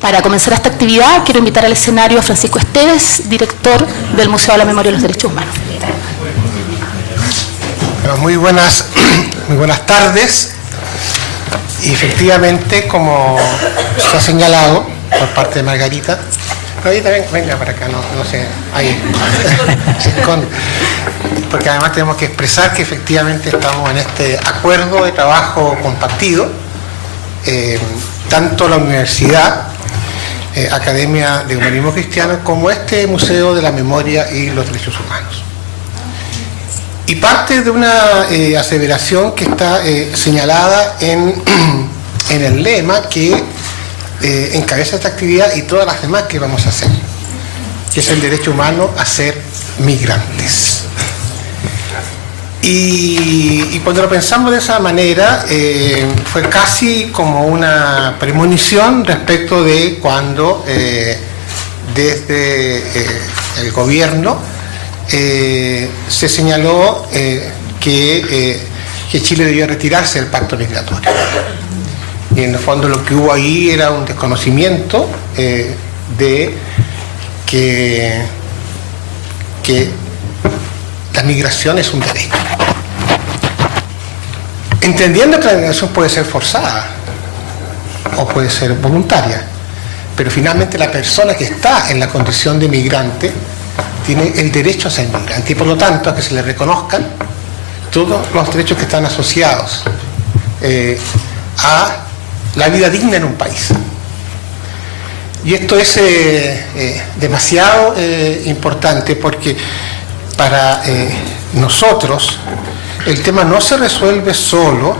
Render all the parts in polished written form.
Para comenzar esta actividad, quiero invitar al escenario a Francisco Esteves, director del Museo de la Memoria y los Derechos Humanos. Bueno, muy buenas tardes. Y efectivamente, como se ha señalado por parte de Margarita, venga para acá, no sé, ahí, porque además tenemos que expresar que efectivamente estamos en este acuerdo de trabajo compartido, tanto la universidad, Academia de Humanismo Cristiano, como este Museo de la Memoria y los Derechos Humanos. Y parte de una aseveración que está señalada en el lema que encabeza esta actividad y todas las demás que vamos a hacer, que es el derecho humano a ser migrantes. Y cuando lo pensamos de esa manera, fue casi como una premonición respecto de cuando desde el gobierno se señaló que Chile debía retirarse del pacto migratorio. Y en el fondo lo que hubo ahí era un desconocimiento de que la migración es un derecho. Entendiendo que la migración puede ser forzada o puede ser voluntaria, pero finalmente la persona que está en la condición de migrante tiene el derecho a ser migrante y por lo tanto a que se le reconozcan todos los derechos que están asociados a la vida digna en un país. Y esto es demasiado importante porque para nosotros el tema no se resuelve solo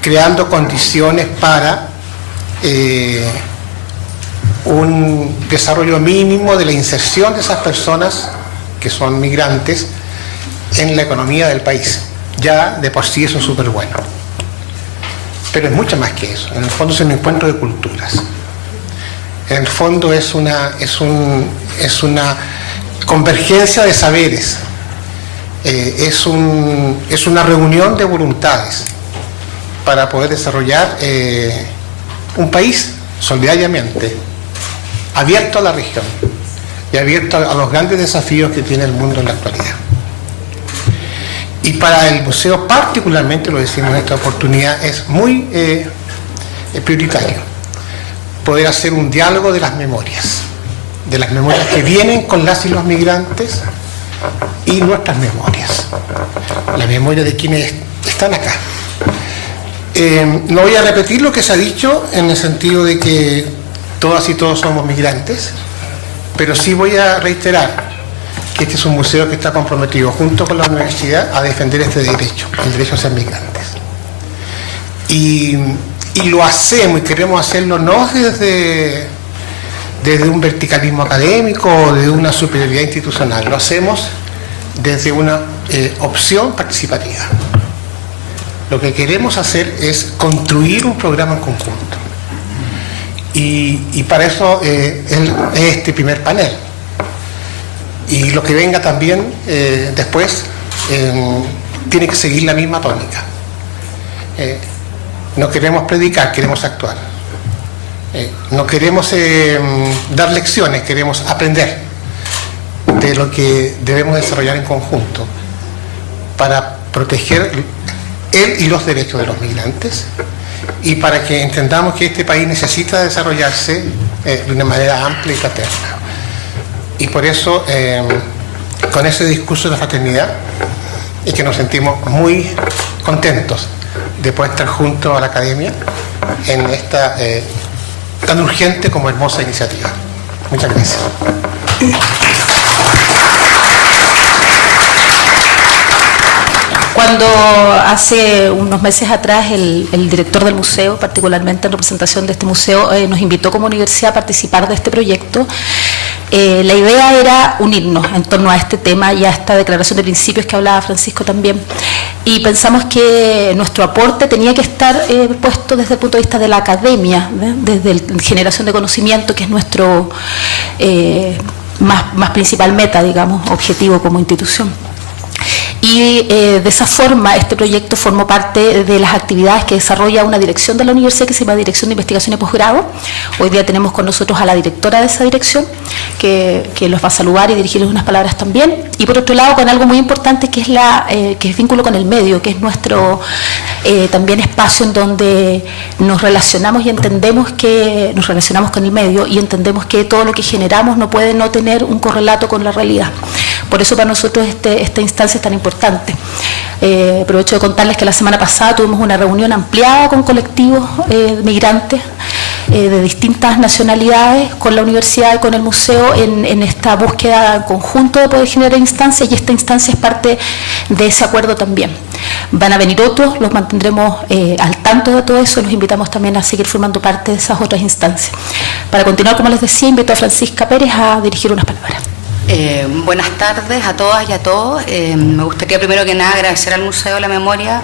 creando condiciones para un desarrollo mínimo de la inserción de esas personas que son migrantes en la economía del país. Ya de por sí eso es súper bueno. Pero es mucho más que eso. En el fondo es un encuentro de culturas. En el fondo es una convergencia de saberes. Es una reunión de voluntades para poder desarrollar un país solidariamente, abierto a la región y abierto a los grandes desafíos que tiene el mundo en la actualidad. Y para el museo particularmente, lo decimos en esta oportunidad, es muy prioritario poder hacer un diálogo de las memorias que vienen con las y los migrantes y nuestras memorias, la memoria de quienes están acá. No voy a repetir lo que se ha dicho en el sentido de que todas y todos somos migrantes, pero sí voy a reiterar que este es un museo que está comprometido junto con la universidad a defender este derecho, el derecho a ser migrantes. Y lo hacemos y queremos hacerlo no desde un verticalismo académico o desde una superioridad institucional, lo hacemos desde una opción participativa. Lo que queremos hacer es construir un programa en conjunto. Y para eso es este primer panel. Y lo que venga también después tiene que seguir la misma tónica. No queremos predicar, queremos actuar. No queremos dar lecciones, queremos aprender de lo que debemos desarrollar en conjunto para proteger el y los derechos de los migrantes y para que entendamos que este país necesita desarrollarse de una manera amplia y fraterna. Y por eso, con ese discurso de la fraternidad, es que nos sentimos muy contentos de poder estar junto a la Academia en esta tan urgente como hermosa iniciativa. Muchas gracias. Cuando hace unos meses atrás el director del museo, particularmente en representación de este museo, nos invitó como universidad a participar de este proyecto, la idea era unirnos en torno a este tema y a esta declaración de principios que hablaba Francisco también. Y pensamos que nuestro aporte tenía que estar puesto desde el punto de vista de la academia, desde la generación de conocimiento, que es nuestro más principal meta, digamos, objetivo como institución. Y de esa forma este proyecto formó parte de las actividades que desarrolla una dirección de la universidad que se llama Dirección de Investigación y Posgrado. Hoy día tenemos con nosotros a la directora de esa dirección que los va a saludar y dirigirles unas palabras también. Y por otro lado, con algo muy importante que es vínculo con el medio, que es nuestro también espacio en donde nos relacionamos y entendemos que nos relacionamos con el medio y entendemos que todo lo que generamos no puede no tener un correlato con la realidad. Por eso para nosotros esta instancia es tan importante. Aprovecho de contarles que la semana pasada tuvimos una reunión ampliada con colectivos migrantes de distintas nacionalidades con la universidad y con el museo en esta búsqueda en conjunto de poder generar instancias, y esta instancia es parte de ese acuerdo también. Van a venir otros, los mantendremos al tanto de todo eso, los invitamos también a seguir formando parte de esas otras instancias. Para continuar, como les decía, invito a Francisca Pérez a dirigir unas palabras. Buenas tardes a todas y a todos. Me gustaría primero que nada agradecer al Museo de la Memoria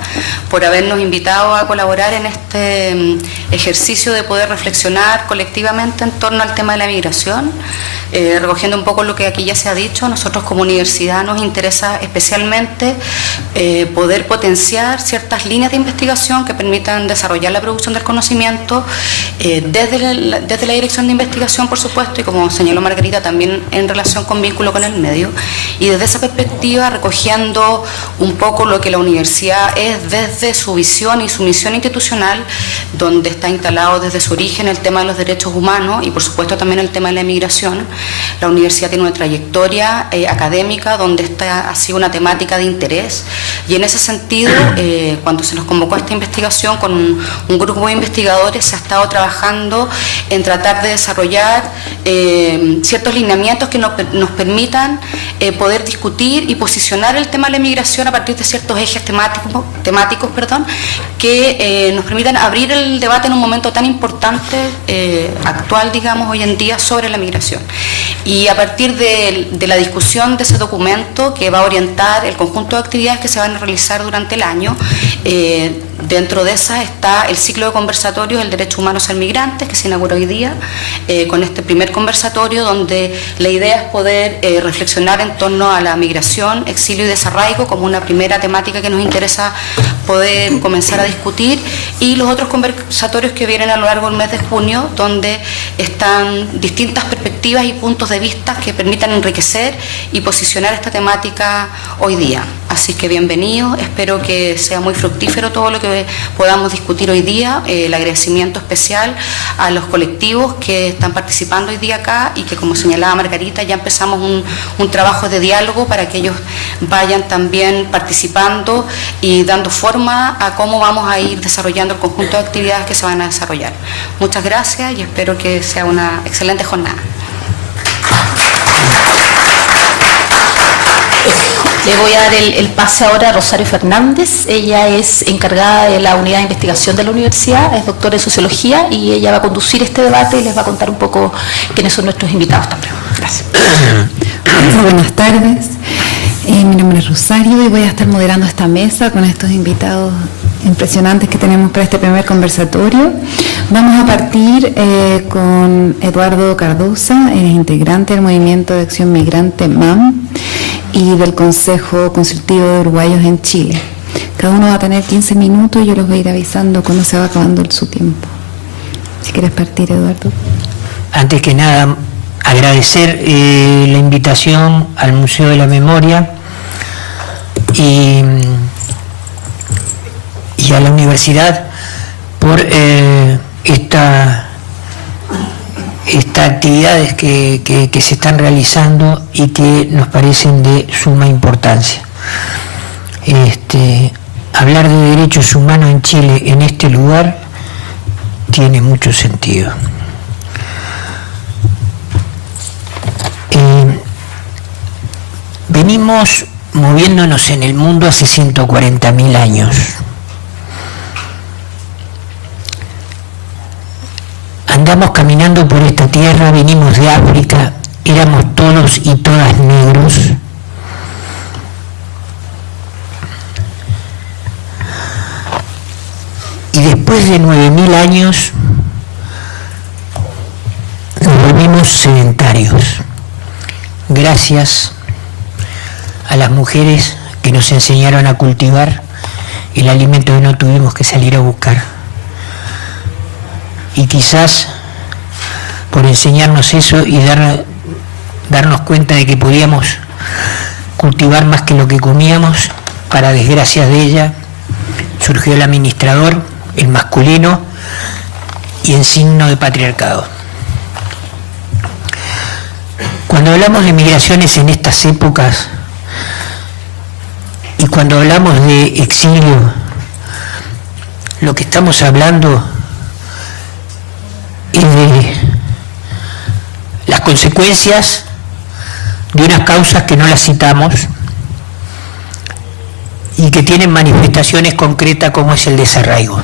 por habernos invitado a colaborar en este ejercicio de poder reflexionar colectivamente en torno al tema de la migración. Recogiendo un poco lo que aquí ya se ha dicho, nosotros como universidad nos interesa especialmente poder potenciar ciertas líneas de investigación que permitan desarrollar la producción del conocimiento desde la dirección de investigación, por supuesto, y como señaló Margarita, también en relación con vínculo con el medio. Y desde esa perspectiva, recogiendo un poco lo que la universidad es desde su visión y su misión institucional, donde está instalado desde su origen el tema de los derechos humanos y por supuesto también el tema de la migración. La universidad tiene una trayectoria académica donde esta ha sido una temática de interés, y en ese sentido, cuando se nos convocó a esta investigación con un grupo de investigadores, se ha estado trabajando en tratar de desarrollar ciertos lineamientos que nos permitan poder discutir y posicionar el tema de la migración a partir de ciertos ejes temáticos que nos permitan abrir el debate en un momento tan importante, actual, digamos, hoy en día, sobre la migración. Y a partir de la discusión de ese documento, que va a orientar el conjunto de actividades que se van a realizar durante el año, dentro de esas está el ciclo de conversatorios El Derecho Humano a Ser Migrantes, que se inauguró hoy día, con este primer conversatorio, donde la idea es poder reflexionar en torno a la migración, exilio y desarraigo como una primera temática que nos interesa poder comenzar a discutir, y los otros conversatorios que vienen a lo largo del mes de junio, donde están distintas perspectivas y puntos de vista que permitan enriquecer y posicionar esta temática hoy día. Así que bienvenidos, espero que sea muy fructífero todo lo que podamos discutir hoy día. El agradecimiento especial a los colectivos que están participando hoy día acá y que, como señalaba Margarita, ya empezamos un trabajo de diálogo para que ellos vayan también participando y dando forma a cómo vamos a ir desarrollando el conjunto de actividades que se van a desarrollar. Muchas gracias y espero que sea una excelente jornada. Le voy a dar el pase ahora a Rosario Fernández. Ella es encargada de la unidad de investigación de la universidad, es doctora en sociología, y ella va a conducir este debate y les va a contar un poco quiénes son nuestros invitados también. Gracias. Buenas tardes, mi nombre es Rosario y voy a estar moderando esta mesa con estos invitados impresionantes que tenemos para este primer conversatorio. Vamos a partir con Eduardo Cardosa, es integrante del Movimiento de Acción Migrante MAM y del Consejo Consultivo de Uruguayos en Chile. Cada uno va a tener 15 minutos y yo los voy a ir avisando cuando se va acabando su tiempo. Si quieres partir, Eduardo. Antes que nada, agradecer la invitación al Museo de la Memoria y a la universidad por estas actividades que se están realizando y que nos parecen de suma importancia. Hablar de derechos humanos en Chile en este lugar tiene mucho sentido. Venimos moviéndonos en el mundo hace 140.000 años. Andamos caminando por esta tierra, venimos de África, éramos todos y todas negros. Y después de 9.000 años nos volvimos sedentarios, gracias a las mujeres que nos enseñaron a cultivar el alimento que no tuvimos que salir a buscar. Y quizás por enseñarnos eso y darnos cuenta de que podíamos cultivar más que lo que comíamos, para desgracia de ella, surgió el administrador, el masculino, y en signo de patriarcado. Cuando hablamos de migraciones en estas épocas, y cuando hablamos de exilio, lo que estamos hablando es de las consecuencias de unas causas que no las citamos y que tienen manifestaciones concretas, como es el desarraigo.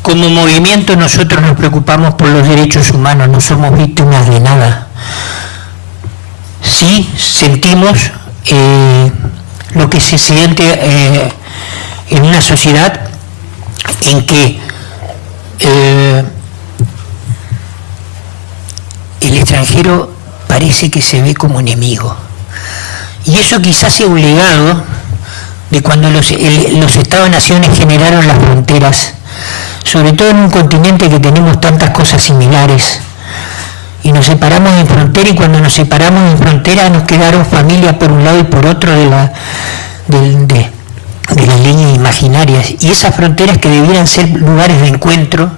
Como movimiento nosotros nos preocupamos por los derechos humanos, no somos víctimas de nada. Sí sentimos lo que se siente en una sociedad en que el extranjero parece que se ve como enemigo. Y eso quizás sea un legado de cuando los Estados-naciones generaron las fronteras, sobre todo en un continente que tenemos tantas cosas similares, y nos separamos en frontera, y cuando nos separamos en frontera nos quedaron familias por un lado y por otro de las líneas imaginarias, y esas fronteras que debieran ser lugares de encuentro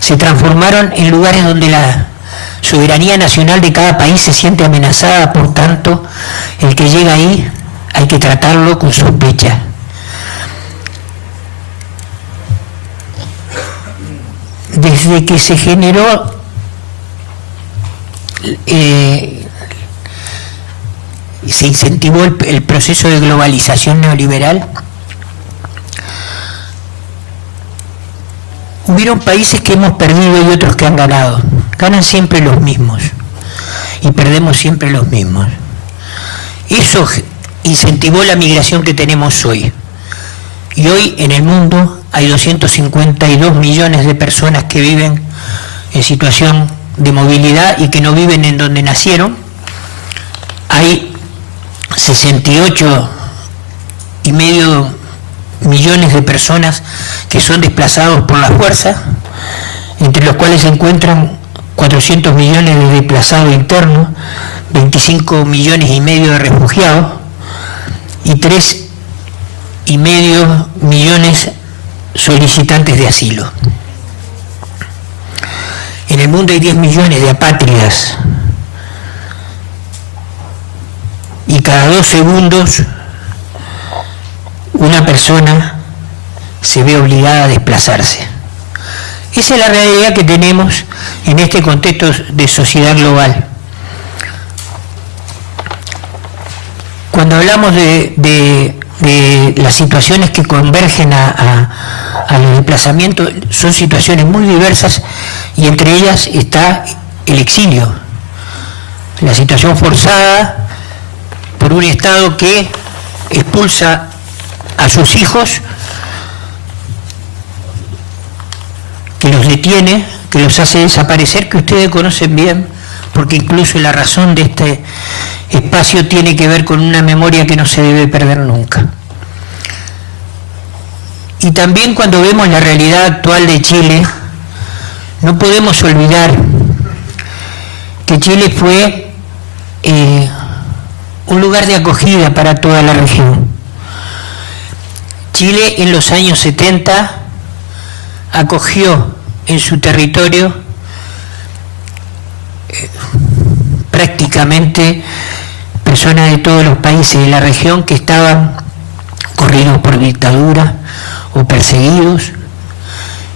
se transformaron en lugares donde la soberanía nacional de cada país se siente amenazada. Por tanto, el que llega ahí hay que tratarlo con sospecha. Desde que se generó se incentivó el proceso de globalización neoliberal, hubieron países que hemos perdido y otros que han ganado. Ganan siempre los mismos y perdemos siempre los mismos. Eso incentivó la migración que tenemos hoy. Y hoy en el mundo hay 252 millones de personas que viven en situación de movilidad y que no viven en donde nacieron. Hay 68,5 millones de personas que son desplazados por la fuerza, entre los cuales se encuentran 400 millones de desplazados internos, 25,5 millones de refugiados y 3,5 millones solicitantes de asilo. En el mundo hay 10 millones de apátridas y cada 2 segundos una persona se ve obligada a desplazarse. Esa es la realidad que tenemos en este contexto de sociedad global. Cuando hablamos de las situaciones que convergen a los desplazamientos, son situaciones muy diversas, y entre ellas está el exilio, la situación forzada por un Estado que expulsa a sus hijos, que los detiene, que los hace desaparecer, que ustedes conocen bien, porque incluso la razón de este espacio tiene que ver con una memoria que no se debe perder nunca. Y también cuando vemos la realidad actual de Chile, no podemos olvidar que Chile fue un lugar de acogida para toda la región. Chile en los años 70 acogió en su territorio prácticamente personas de todos los países de la región que estaban corridos por dictadura o perseguidos,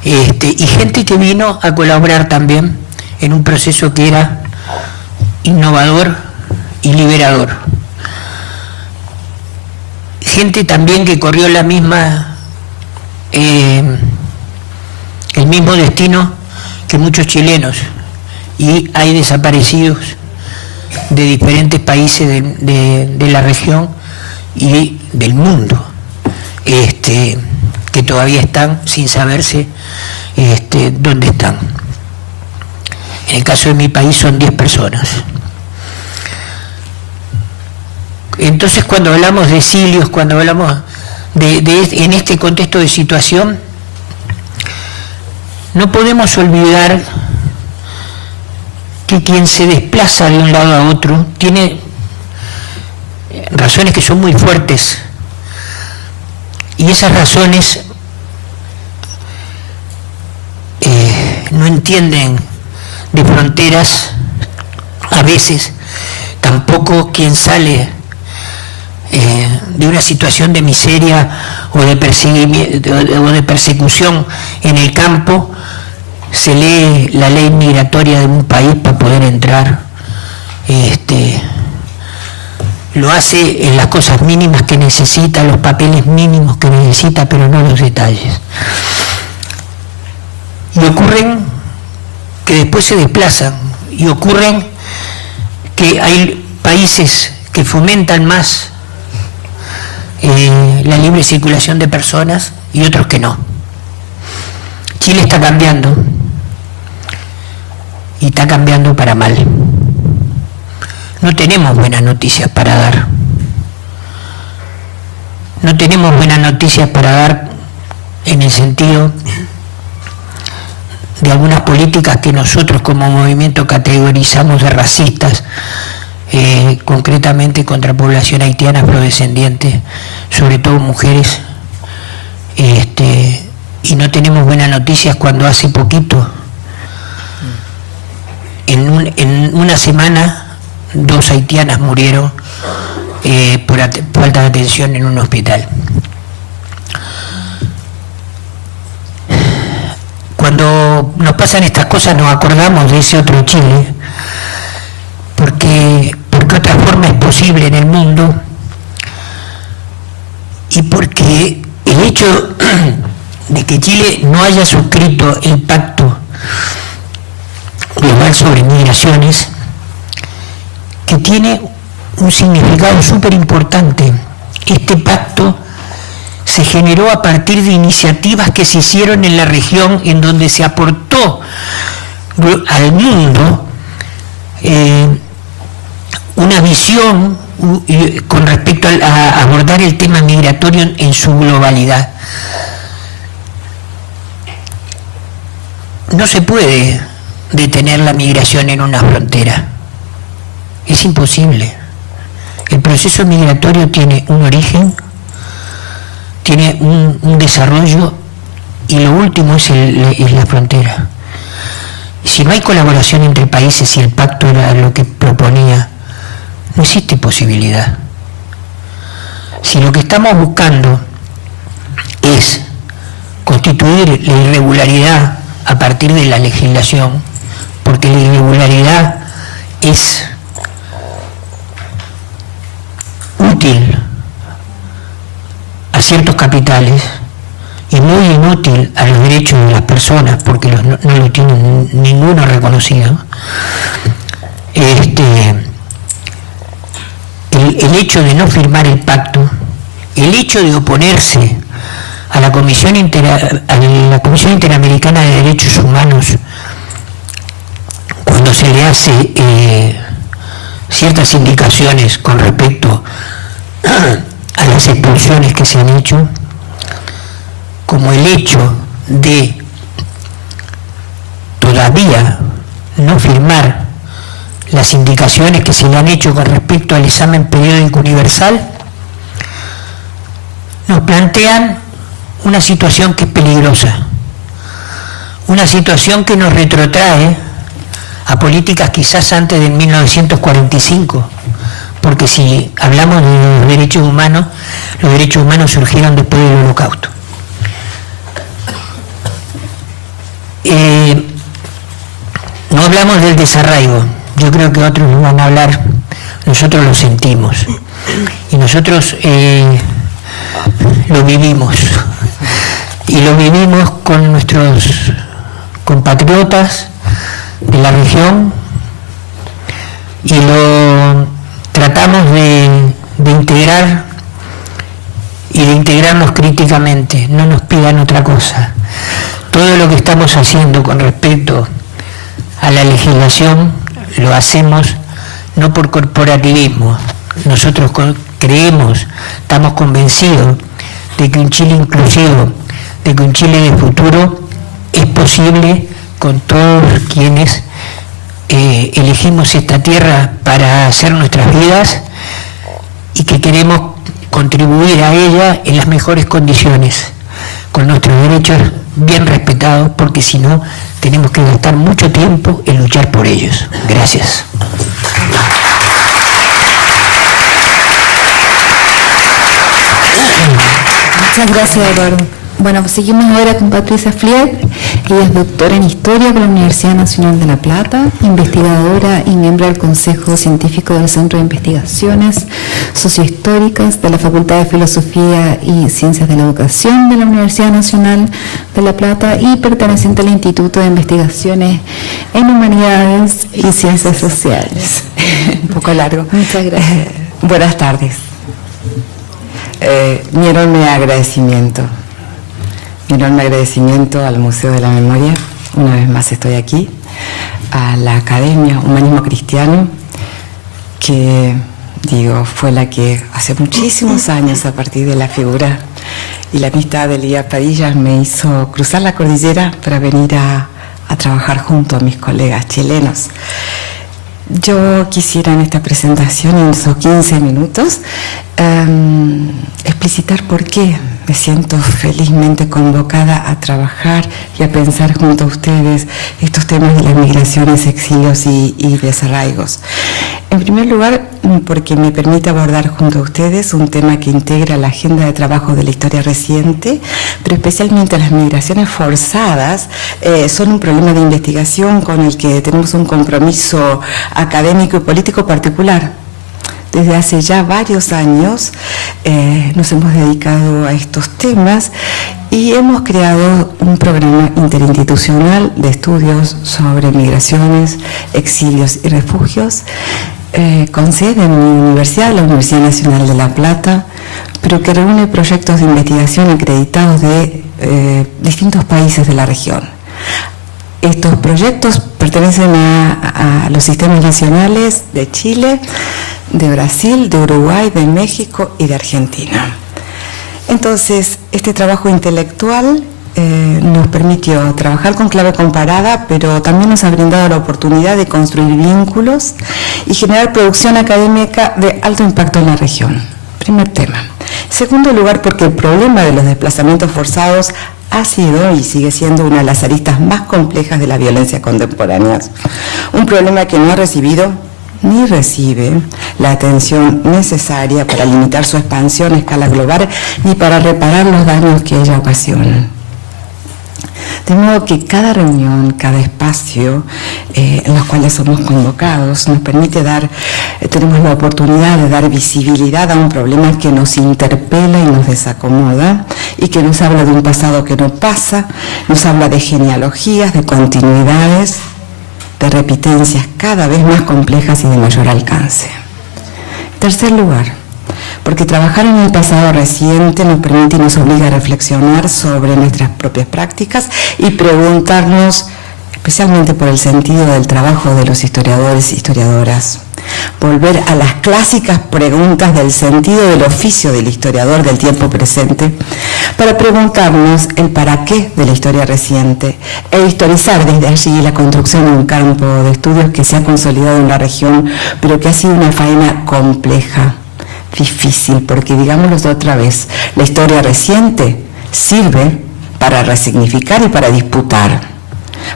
y gente que vino a colaborar también en un proceso que era innovador y liberador. Gente también que corrió el mismo destino que muchos chilenos, y hay desaparecidos de diferentes países de la región y del mundo, que todavía están sin saberse dónde están. En el caso de mi país son 10 personas. Entonces, cuando hablamos de exilios, cuando hablamos en este contexto de situación, no podemos olvidar que quien se desplaza de un lado a otro tiene razones que son muy fuertes, y esas razones no entienden de fronteras a veces, tampoco quien sale de una situación de miseria o de persecución en el campo, se lee la ley migratoria de un país para poder entrar. Lo hace en las cosas mínimas que necesita, los papeles mínimos que necesita, pero no los detalles. Y ocurren que después se desplazan, y ocurren que hay países que fomentan más la libre circulación de personas y otros que no. Chile está cambiando, y está cambiando para mal. No tenemos buenas noticias para dar. No tenemos buenas noticias para dar en el sentido de algunas políticas que nosotros como movimiento categorizamos de racistas, concretamente contra población haitiana afrodescendiente, sobre todo mujeres, y no tenemos buenas noticias cuando hace poquito, en una semana, 2 haitianas murieron por falta de atención en un hospital. Cuando nos pasan estas cosas nos acordamos de ese otro Chile, porque otra forma es posible en el mundo, y porque el hecho de que Chile no haya suscrito el Pacto Global sobre Migraciones, que tiene un significado súper importante. Este pacto se generó a partir de iniciativas que se hicieron en la región, en donde se aportó al mundo una visión con respecto a abordar el tema migratorio en su globalidad. No se puede detener la migración en una frontera. Es imposible. El proceso migratorio tiene un origen, tiene un desarrollo, y lo último es la frontera. Si no hay colaboración entre países, y el pacto era lo que proponía, no existe posibilidad. Si lo que estamos buscando es constituir la irregularidad a partir de la legislación, porque la irregularidad es útil a ciertos capitales y muy inútil a los derechos de las personas, porque no lo tienen ninguno reconocido. El hecho de no firmar el pacto, el hecho de oponerse a la Comisión Interamericana de Derechos Humanos cuando se le hace ciertas indicaciones con respecto a las expulsiones que se han hecho, como el hecho de todavía no firmar las indicaciones que se le han hecho con respecto al examen periódico universal, nos plantean una situación que es peligrosa, una situación que nos retrotrae a políticas quizás antes de 1945, porque si hablamos de los derechos humanos surgieron después del Holocausto. No hablamos del desarraigo, yo creo que otros lo van a hablar, nosotros lo sentimos, y nosotros lo vivimos, y lo vivimos con nuestros compatriotas de la región, y lo tratamos de integrar, y de integrarnos críticamente. No nos pidan otra cosa. Todo lo que estamos haciendo con respecto a la legislación lo hacemos no por corporativismo, nosotros creemos, estamos convencidos de que un Chile inclusivo, de que un Chile de futuro es posible con todos quienes elegimos esta tierra para hacer nuestras vidas y que queremos contribuir a ella en las mejores condiciones, con nuestros derechos bien respetados, porque si no tenemos que gastar mucho tiempo en luchar por ellos. Gracias. Muchas gracias, Eduardo. Bueno, pues seguimos ahora con Patricia Fliet. Ella es doctora en Historia por la Universidad Nacional de La Plata, investigadora y miembro del Consejo Científico del Centro de Investigaciones Sociohistóricas de la Facultad de Filosofía y Ciencias de la Educación de la Universidad Nacional de La Plata y perteneciente al Instituto de Investigaciones en Humanidades y Ciencias Sociales. Un poco largo. Muchas gracias. Buenas tardes. Mi enorme agradecimiento al Museo de la Memoria, una vez más estoy aquí, a la Academia Humanismo Cristiano, que fue la que hace muchísimos años, a partir de la figura y la amistad de Elías Padilla, me hizo cruzar la cordillera para venir a trabajar junto a mis colegas chilenos. Yo quisiera en esta presentación, en esos 15 minutos, explicitar por qué me siento felizmente convocada a trabajar y a pensar junto a ustedes estos temas de las migraciones, exilios y desarraigos. En primer lugar, porque me permite abordar junto a ustedes un tema que integra la agenda de trabajo de la historia reciente, pero especialmente las migraciones forzadas son un problema de investigación con el que tenemos un compromiso académico y político particular. Desde hace ya varios años nos hemos dedicado a estos temas y hemos creado un programa interinstitucional de estudios sobre migraciones, exilios y refugios, con sede en mi universidad, la Universidad Nacional de La Plata, pero que reúne proyectos de investigación acreditados de distintos países de la región. Estos proyectos pertenecen a los sistemas nacionales de Chile, de Brasil, de Uruguay, de México y de Argentina. Entonces, este trabajo intelectual nos permitió trabajar con clave comparada, pero también nos ha brindado la oportunidad de construir vínculos y generar producción académica de alto impacto en la región. Primer tema. Segundo lugar, porque el problema de los desplazamientos forzados ha sido y sigue siendo una de las aristas más complejas de la violencia contemporánea. Un problema que no ha recibido ni recibe la atención necesaria para limitar su expansión a escala global ni para reparar los daños que ella ocasiona. De modo que cada reunión, cada espacio en los cuales somos convocados nos permite tenemos la oportunidad de dar visibilidad a un problema que nos interpela y nos desacomoda y que nos habla de un pasado que no pasa, nos habla de genealogías, de continuidades, de repitencias cada vez más complejas y de mayor alcance. En tercer lugar, porque trabajar en el pasado reciente nos permite y nos obliga a reflexionar sobre nuestras propias prácticas y preguntarnos, especialmente por el sentido del trabajo de los historiadores e historiadoras, volver a las clásicas preguntas del sentido del oficio del historiador del tiempo presente, para preguntarnos el para qué de la historia reciente e historizar desde allí la construcción de un campo de estudios que se ha consolidado en la región, pero que ha sido una faena compleja, difícil, porque digámoslo otra vez, la historia reciente sirve para resignificar y para disputar,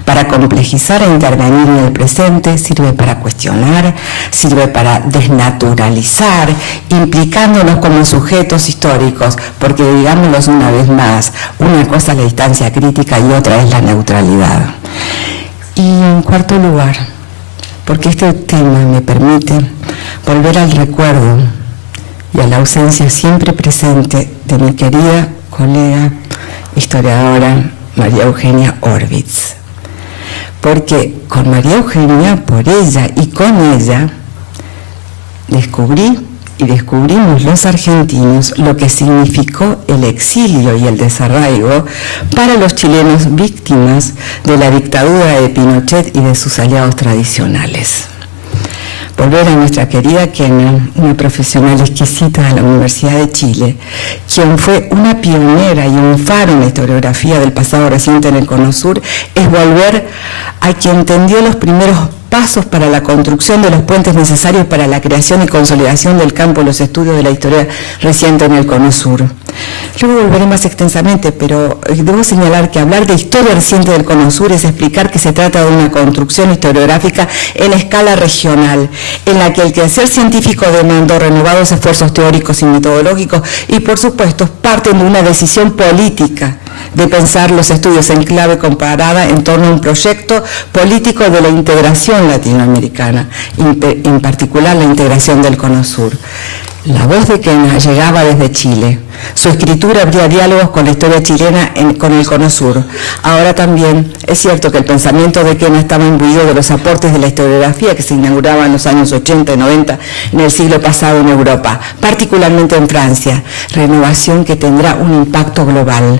para complejizar e intervenir en el presente, sirve para cuestionar, sirve para desnaturalizar, implicándonos como sujetos históricos, porque digámoslo una vez más, una cosa es la distancia crítica y otra es la neutralidad. Y en cuarto lugar, porque este tema me permite volver al recuerdo y a la ausencia siempre presente de mi querida colega historiadora María Eugenia Orbitz. Porque con María Eugenia, por ella y con ella, descubrimos los argentinos lo que significó el exilio y el desarraigo para los chilenos víctimas de la dictadura de Pinochet y de sus aliados tradicionales. volver a nuestra querida Kena, una profesional exquisita de la Universidad de Chile, quien fue una pionera y un faro en la historiografía del pasado reciente en el Cono Sur, es volver a quien tendió los primeros pasos para la construcción de los puentes necesarios para la creación y consolidación del campo de los estudios de la historia reciente en el Cono Sur. Luego volveré más extensamente, pero debo señalar que hablar de historia reciente del Cono Sur es explicar que se trata de una construcción historiográfica en escala regional, en la que el quehacer científico demandó renovados esfuerzos teóricos y metodológicos y, por supuesto, parten de una decisión política de pensar los estudios en clave comparada en torno a un proyecto político de la integración latinoamericana, en particular la integración del Cono Sur. La voz de Kena llegaba desde Chile. Su escritura abría diálogos con la historia chilena con el Cono Sur. Ahora también es cierto que el pensamiento de Kena estaba imbuido de los aportes de la historiografía que se inauguraba en los años 80 y 90 en el siglo pasado en Europa, particularmente en Francia, renovación que tendrá un impacto global,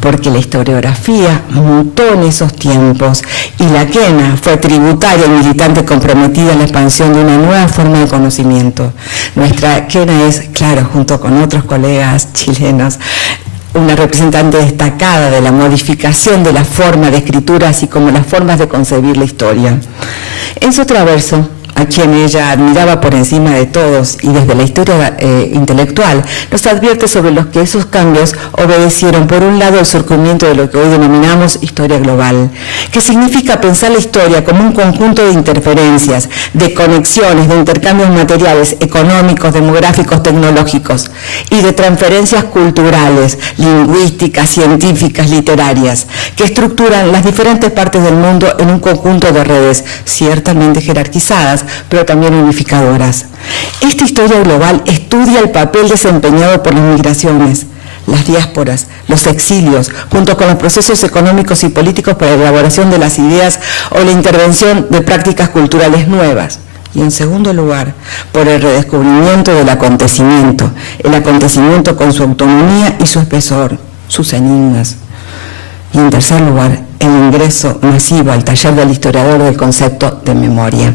porque la historiografía mutó en esos tiempos y la Kena fue tributaria y militante comprometida en la expansión de una nueva forma de conocimiento. Nuestra Kena es, claro, junto con otros colegas chilenos, una representante destacada de la modificación de la forma de escritura, así como las formas de concebir la historia. Enzo Traverso, a quien ella admiraba por encima de todos y desde la historia intelectual, nos advierte sobre los que esos cambios obedecieron, por un lado, el surgimiento de lo que hoy denominamos historia global, que significa pensar la historia como un conjunto de interferencias, de conexiones, de intercambios materiales, económicos, demográficos, tecnológicos, y de transferencias culturales, lingüísticas, científicas, literarias, que estructuran las diferentes partes del mundo en un conjunto de redes ciertamente jerarquizadas, pero también unificadoras. Esta historia global estudia el papel desempeñado por las migraciones, las diásporas, los exilios, junto con los procesos económicos y políticos para la elaboración de las ideas o la intervención de prácticas culturales nuevas. Y en segundo lugar, por el redescubrimiento del acontecimiento, el acontecimiento con su autonomía y su espesor, sus enigmas. Y en tercer lugar, el ingreso masivo al taller del historiador del concepto de memoria.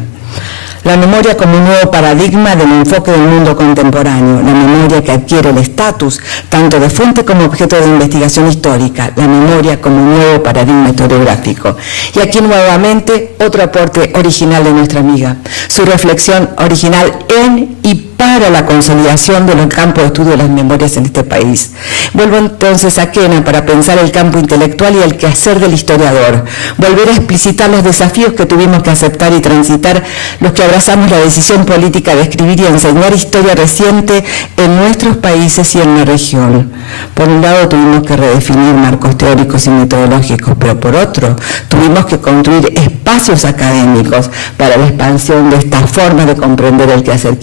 La memoria como un nuevo paradigma del enfoque del mundo contemporáneo, la memoria que adquiere el estatus tanto de fuente como objeto de investigación histórica, la memoria como un nuevo paradigma historiográfico. Y aquí nuevamente otro aporte original de nuestra amiga, su reflexión original en y para la consolidación de los campos de estudio de las memorias en este país. Vuelvo entonces a Kena para pensar el campo intelectual y el quehacer del historiador, volver a explicitar los desafíos que tuvimos que aceptar y transitar los que abrazamos la decisión política de escribir y enseñar historia reciente en nuestros países y en la región. Por un lado tuvimos que redefinir marcos teóricos y metodológicos, pero por otro tuvimos que construir espacios académicos para la expansión de esta forma de comprender el quehacer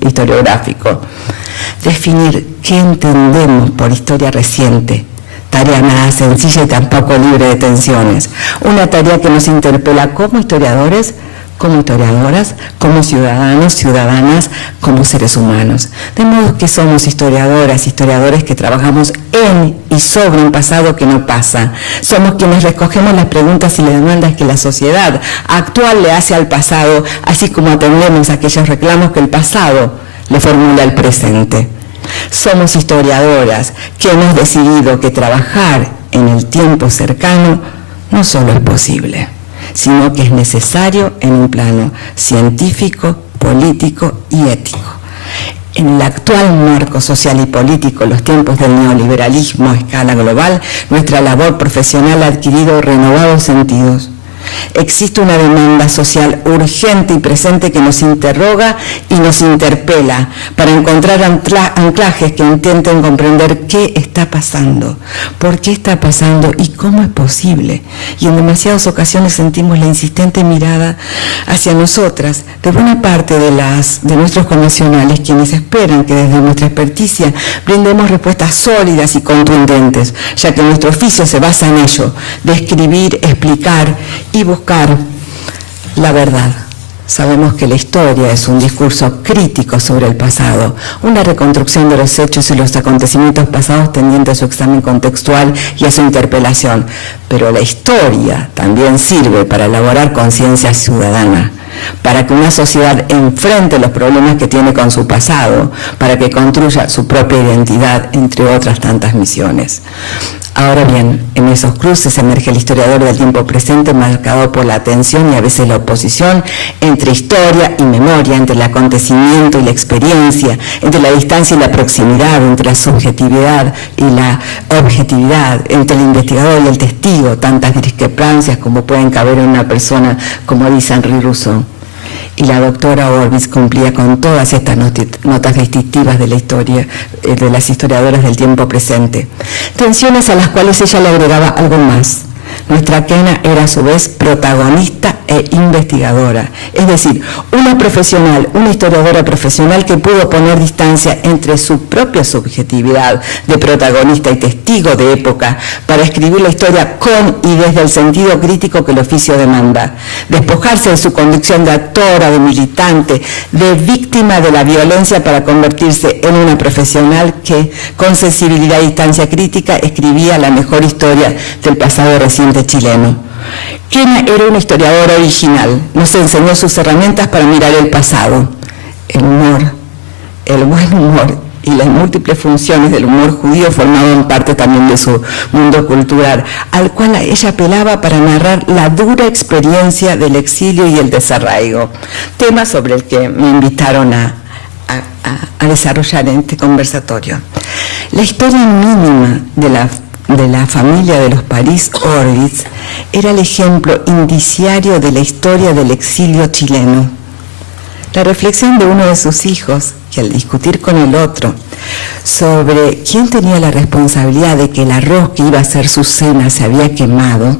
historiográfico. Definir qué entendemos por historia reciente, tarea nada sencilla y tampoco libre de tensiones, una tarea que nos interpela como historiadores, como historiadoras, como ciudadanos, ciudadanas, como seres humanos. De modo que somos historiadoras, historiadores que trabajamos en y sobre un pasado que no pasa. Somos quienes recogemos las preguntas y las demandas que la sociedad actual le hace al pasado, así como atendemos a aquellos reclamos que el pasado le formula al presente. Somos historiadoras que hemos decidido que trabajar en el tiempo cercano no solo es posible, sino que es necesario en un plano científico, político y ético. En el actual marco social y político, los tiempos del neoliberalismo a escala global, nuestra labor profesional ha adquirido renovados sentidos. Existe una demanda social urgente y presente que nos interroga y nos interpela para encontrar anclajes que intenten comprender qué está pasando, por qué está pasando y cómo es posible. Y en demasiadas ocasiones sentimos la insistente mirada hacia nosotras de buena parte de nuestros connacionales, quienes esperan que desde nuestra experticia brindemos respuestas sólidas y contundentes, ya que nuestro oficio se basa en ello, describir, explicar y buscar la verdad. Sabemos que la historia es un discurso crítico sobre el pasado, una reconstrucción de los hechos y los acontecimientos pasados tendiente a su examen contextual y a su interpelación, pero la historia también sirve para elaborar conciencia ciudadana, para que una sociedad enfrente los problemas que tiene con su pasado, para que construya su propia identidad, entre otras tantas misiones. Ahora bien, en esos cruces emerge el historiador del tiempo presente marcado por la tensión y a veces la oposición entre historia y memoria, entre el acontecimiento y la experiencia, entre la distancia y la proximidad, entre la subjetividad y la objetividad, entre el investigador y el testigo, tantas discrepancias como pueden caber en una persona, como dice Henri Rousseau. Y la doctora Orbis cumplía con todas estas notas distintivas de la historia, de las historiadoras del tiempo presente. Tensiones a las cuales ella le agregaba algo más. Nuestra Kena era a su vez protagonista e investigadora, es decir, una profesional, una historiadora profesional que pudo poner distancia entre su propia subjetividad de protagonista y testigo de época para escribir la historia con y desde el sentido crítico que el oficio demanda, despojarse de su condición de actora, de militante, de víctima de la violencia para convertirse en una profesional que con sensibilidad y distancia crítica escribía la mejor historia del pasado reciente chileno. Kena era una historiadora original, nos enseñó sus herramientas para mirar el pasado. El humor, el buen humor y las múltiples funciones del humor judío formaban parte también de su mundo cultural, al cual ella apelaba para narrar la dura experiencia del exilio y el desarraigo, tema sobre el que me invitaron a desarrollar en este conversatorio. La historia mínima de la familia de los París Orbis era el ejemplo indiciario de la historia del exilio chileno. La reflexión de uno de sus hijos, que al discutir con el otro sobre quién tenía la responsabilidad de que el arroz que iba a ser su cena se había quemado,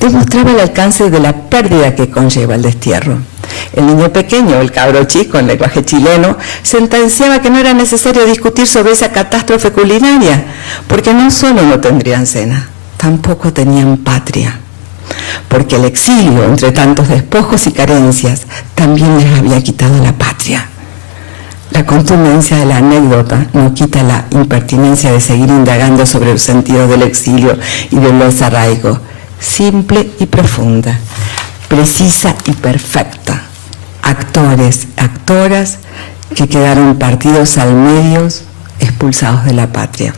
demostraba el alcance de la pérdida que conlleva el destierro. El niño pequeño, el cabro chico en lenguaje chileno, sentenciaba que no era necesario discutir sobre esa catástrofe culinaria, porque no solo no tendrían cena, tampoco tenían patria, porque el exilio, entre tantos despojos y carencias, también les había quitado la patria. La contundencia de la anécdota no quita la impertinencia de seguir indagando sobre el sentido del exilio y del desarraigo, simple y profunda, precisa y perfecta. Actores, actoras que quedaron partidos al medio, expulsados de la patria.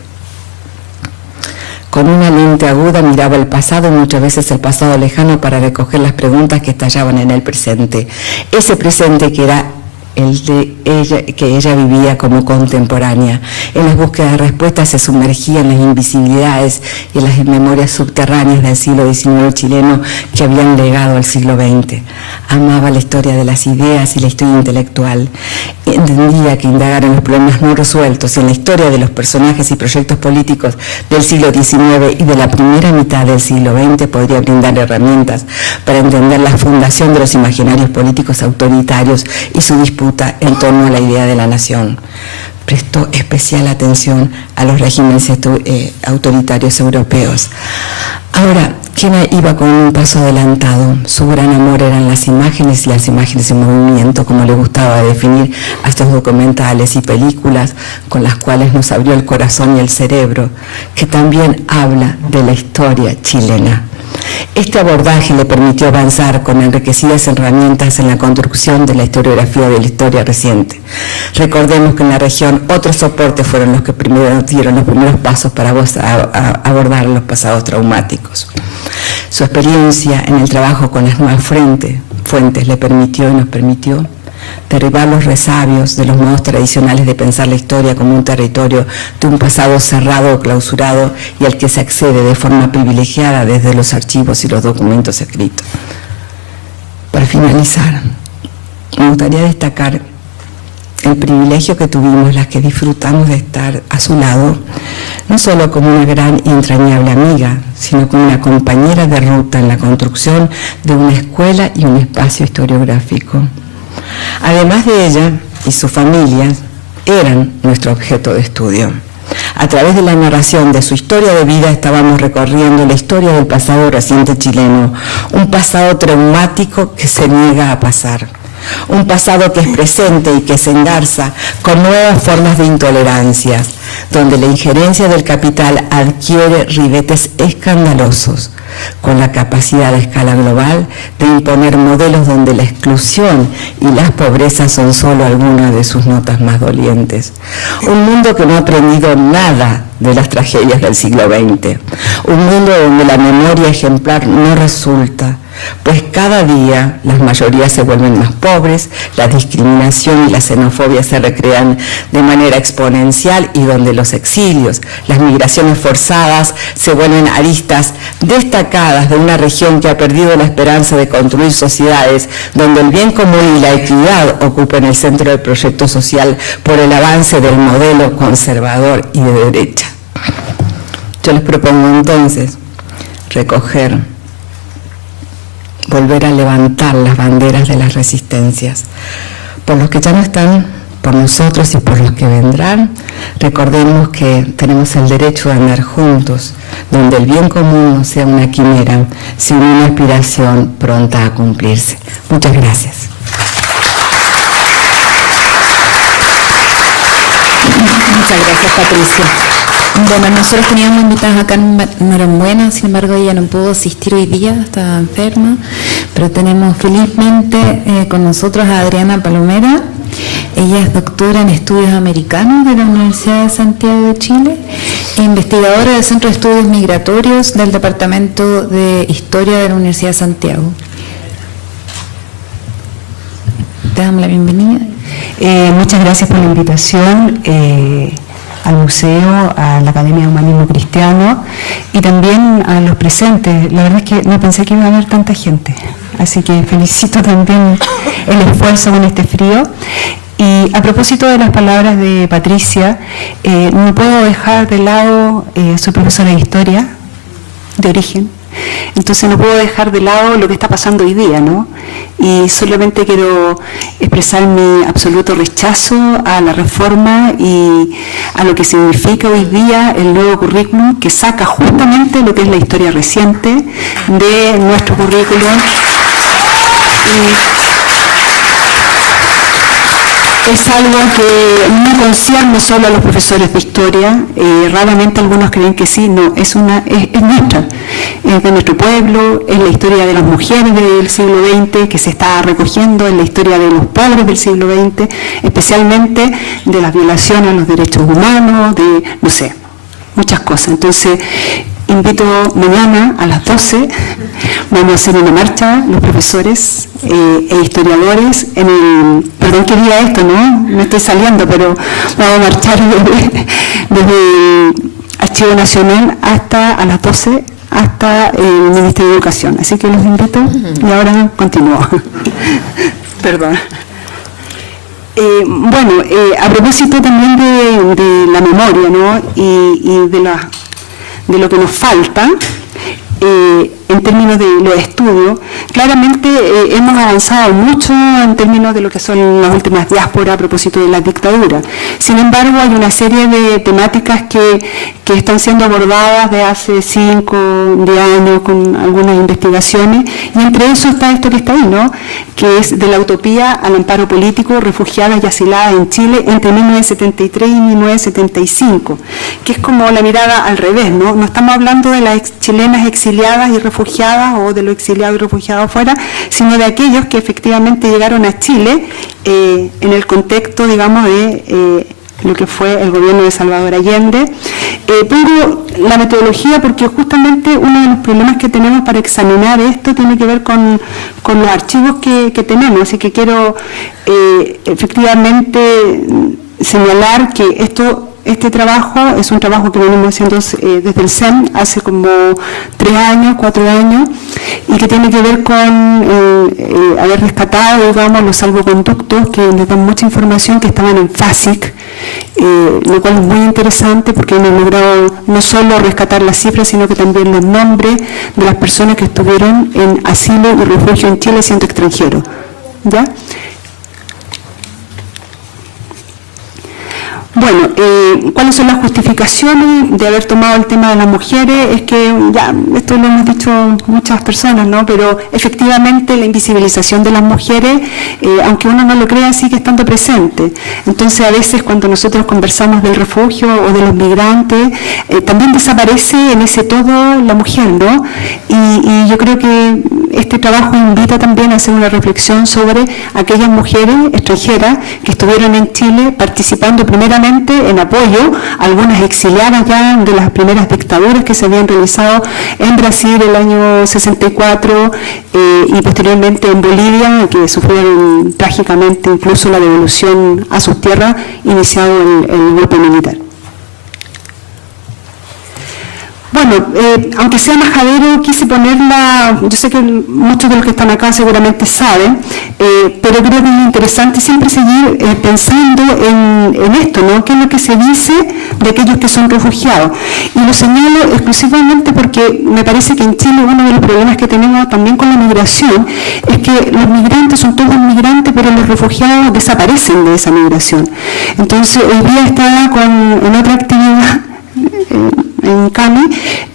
Con una lente aguda miraba el pasado y muchas veces el pasado lejano para recoger las preguntas que estallaban en el presente. Ese presente que era el de ella, que ella vivía como contemporánea. En las búsquedas de respuestas se sumergía en las invisibilidades y en las memorias subterráneas del siglo XIX chileno que habían legado al siglo XX. Amaba la historia de las ideas y la historia intelectual. Entendía que indagar en los problemas no resueltos y en la historia de los personajes y proyectos políticos del siglo XIX y de la primera mitad del siglo XX podría brindar herramientas para entender la fundación de los imaginarios políticos autoritarios y su disputa en torno a la idea de la nación. Prestó especial atención a los regímenes autoritarios europeos. Ahora, Kena iba con un paso adelantado. Su gran amor eran las imágenes y las imágenes en movimiento, como le gustaba definir a estos documentales y películas con las cuales nos abrió el corazón y el cerebro, que también habla de la historia chilena. Este abordaje le permitió avanzar con enriquecidas herramientas en la construcción de la historiografía de la historia reciente. Recordemos que en la región otros soportes fueron los que primero dieron los primeros pasos para abordar los pasados traumáticos. Su experiencia en el trabajo con las nuevas fuentes le permitió y nos permitió derribar los resabios de los modos tradicionales de pensar la historia como un territorio de un pasado cerrado o clausurado y al que se accede de forma privilegiada desde los archivos y los documentos escritos. Para finalizar, me gustaría destacar el privilegio que tuvimos las que disfrutamos de estar a su lado, no solo como una gran y entrañable amiga, sino como una compañera de ruta en la construcción de una escuela y un espacio historiográfico. Además de ella y su familia, eran nuestro objeto de estudio. A través de la narración de su historia de vida estábamos recorriendo la historia del pasado reciente chileno, un pasado traumático que se niega a pasar, un pasado que es presente y que se engarza con nuevas formas de intolerancia, donde la injerencia del capital adquiere ribetes escandalosos, con la capacidad a escala global de imponer modelos donde la exclusión y las pobrezas son solo algunas de sus notas más dolientes. Un mundo que no ha aprendido nada de las tragedias del siglo XX. Un mundo donde la memoria ejemplar no resulta, pues cada día las mayorías se vuelven más pobres, la discriminación y la xenofobia se recrean de manera exponencial y donde los exilios, las migraciones forzadas se vuelven aristas destacadas de una región que ha perdido la esperanza de construir sociedades donde el bien común y la equidad ocupen el centro del proyecto social por el avance del modelo conservador y de derecha. Yo les propongo entonces recoger, volver a levantar las banderas de las resistencias. Por los que ya no están, por nosotros y por los que vendrán, recordemos que tenemos el derecho de andar juntos, donde el bien común no sea una quimera, sino una aspiración pronta a cumplirse. Muchas gracias. Muchas gracias, Patricia. Bueno, nosotros teníamos invitadas acá en Norambuena, sin embargo ella no pudo asistir hoy día, estaba enferma, pero tenemos felizmente con nosotros a Adriana Palomera. Ella es doctora en estudios americanos de la Universidad de Santiago de Chile e investigadora del Centro de Estudios Migratorios del Departamento de Historia de la Universidad de Santiago. Te damos la bienvenida. Muchas gracias por la invitación al museo, a la Academia de Humanismo Cristiano y también a los presentes. La verdad es que no pensé que iba a haber tanta gente, así que felicito también el esfuerzo con este frío. Y a propósito de las palabras de Patricia, no puedo dejar de lado, soy profesora de historia de origen, entonces no puedo dejar de lado lo que está pasando hoy día, ¿no? Y solamente quiero expresar mi absoluto rechazo a la reforma y a lo que significa hoy día el nuevo currículum que saca justamente lo que es la historia reciente de nuestro currículum. Es algo que no concierne solo a los profesores de historia, raramente algunos creen que sí, no, es nuestra, es de nuestro pueblo, es la historia de las mujeres del siglo XX que se está recogiendo, es la historia de los pobres del siglo XX, especialmente de las violaciones a los derechos humanos, de, no sé, muchas cosas. Entonces, invito mañana a las 12, vamos a hacer una marcha, los profesores e historiadores, perdón que diga esto, ¿no? Me estoy saliendo, pero vamos a marchar desde el Archivo Nacional hasta a las 12, hasta el Ministerio de Educación. Así que los invito y ahora continúo. Perdón. Bueno, a propósito también de la memoria, ¿no? Y de lo que nos falta en términos de los estudios, claramente hemos avanzado mucho en términos de lo que son las últimas diásporas a propósito de la dictadura. Sin embargo, hay una serie de temáticas que están siendo abordadas de hace 5, 10 años con algunas investigaciones, y entre eso está esto que está ahí, ¿no? Que es de la utopía al amparo político, refugiadas y asiladas en Chile entre 1973 y 1975, que es como la mirada al revés, ¿no? No estamos hablando de las chilenas exiliadas y refugiadas o de los exiliados y refugiados afuera, sino de aquellos que efectivamente llegaron a Chile en el contexto, digamos, de lo que fue el gobierno de Salvador Allende. Pero la metodología, porque justamente uno de los problemas que tenemos para examinar esto tiene que ver con los archivos que tenemos, así que quiero efectivamente señalar que este trabajo es un trabajo que venimos haciendo desde el CEM hace como 3 años, 4 años, y que tiene que ver con haber rescatado, digamos, los salvoconductos que nos dan mucha información que estaban en FASIC, lo cual es muy interesante porque hemos logrado no solo rescatar las cifras, sino que también los nombres de las personas que estuvieron en asilo y refugio en Chile siendo extranjeros, ¿ya? Bueno, ¿cuáles son las justificaciones de haber tomado el tema de las mujeres? Es que ya, esto lo hemos dicho muchas personas, ¿no? Pero efectivamente la invisibilización de las mujeres, aunque uno no lo crea, sigue estando presente. Entonces a veces cuando nosotros conversamos del refugio o de los migrantes, también desaparece en ese todo la mujer, ¿no? Y yo creo que este trabajo invita también a hacer una reflexión sobre aquellas mujeres extranjeras que estuvieron en Chile participando primeramente en apoyo a algunas exiliadas ya de las primeras dictaduras que se habían realizado en Brasil el año 64 y posteriormente en Bolivia, que sufrieron trágicamente incluso la devolución a sus tierras iniciado el golpe militar. Bueno, aunque sea majadero, quise ponerla, yo sé que muchos de los que están acá seguramente saben, pero creo que es interesante siempre seguir pensando en esto, ¿no? ¿Qué es lo que se dice de aquellos que son refugiados? Y lo señalo exclusivamente porque me parece que en Chile uno de los problemas que tenemos también con la migración es que los migrantes son todos migrantes, pero los refugiados desaparecen de esa migración. Entonces, hoy día estaba en otra actividad, en CAMI,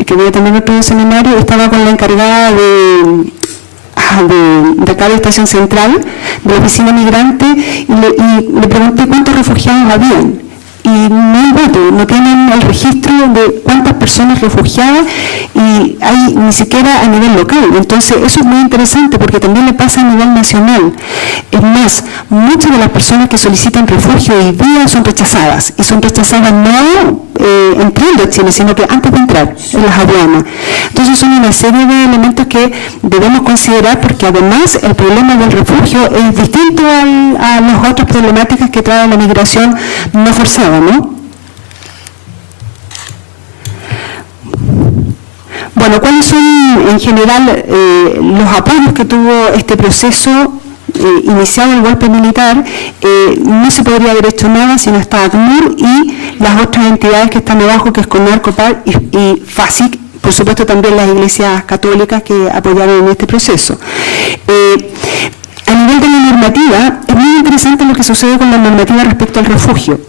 que voy a tener otro seminario, estaba con la encargada de acá de Estación Central, de la oficina migrante, y le pregunté cuántos refugiados habían. Y no hay voto, no tienen el registro de cuántas personas refugiadas y hay ni siquiera a nivel local. Entonces eso es muy interesante porque también le pasa a nivel nacional. Es más, muchas de las personas que solicitan refugio hoy día son rechazadas, y son rechazadas no entrando a Chile, sino que antes de entrar en las aduanas. Entonces son una serie de elementos que debemos considerar, porque además el problema del refugio es distinto a las otras problemáticas que trae la migración no forzada, ¿no? Bueno, ¿cuáles son en general los apoyos que tuvo este proceso? Iniciado el golpe militar, no se podría haber hecho nada si no está ACNUR y las otras entidades que están debajo, que es CONAR, COPAR y FASIC, por supuesto también las iglesias católicas que apoyaron en este proceso. A nivel de la normativa, es muy interesante lo que sucede con la normativa respecto al refugio.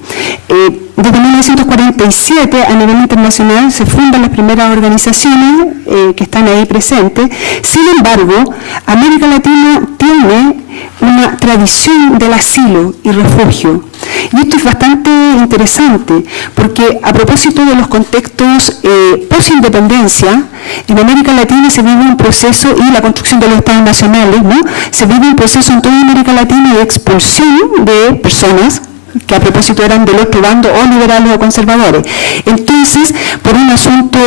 Desde 1947, a nivel internacional, se fundan las primeras organizaciones que están ahí presentes. Sin embargo, América Latina tiene una tradición del asilo y refugio. Y esto es bastante interesante, porque a propósito de los contextos post-independencia, en América Latina se vive un proceso, y la construcción de los estados nacionales, ¿no? Se vive un proceso en toda América Latina de expulsión de personas que a propósito eran del otro bando, o liberales o conservadores. Entonces, por un asunto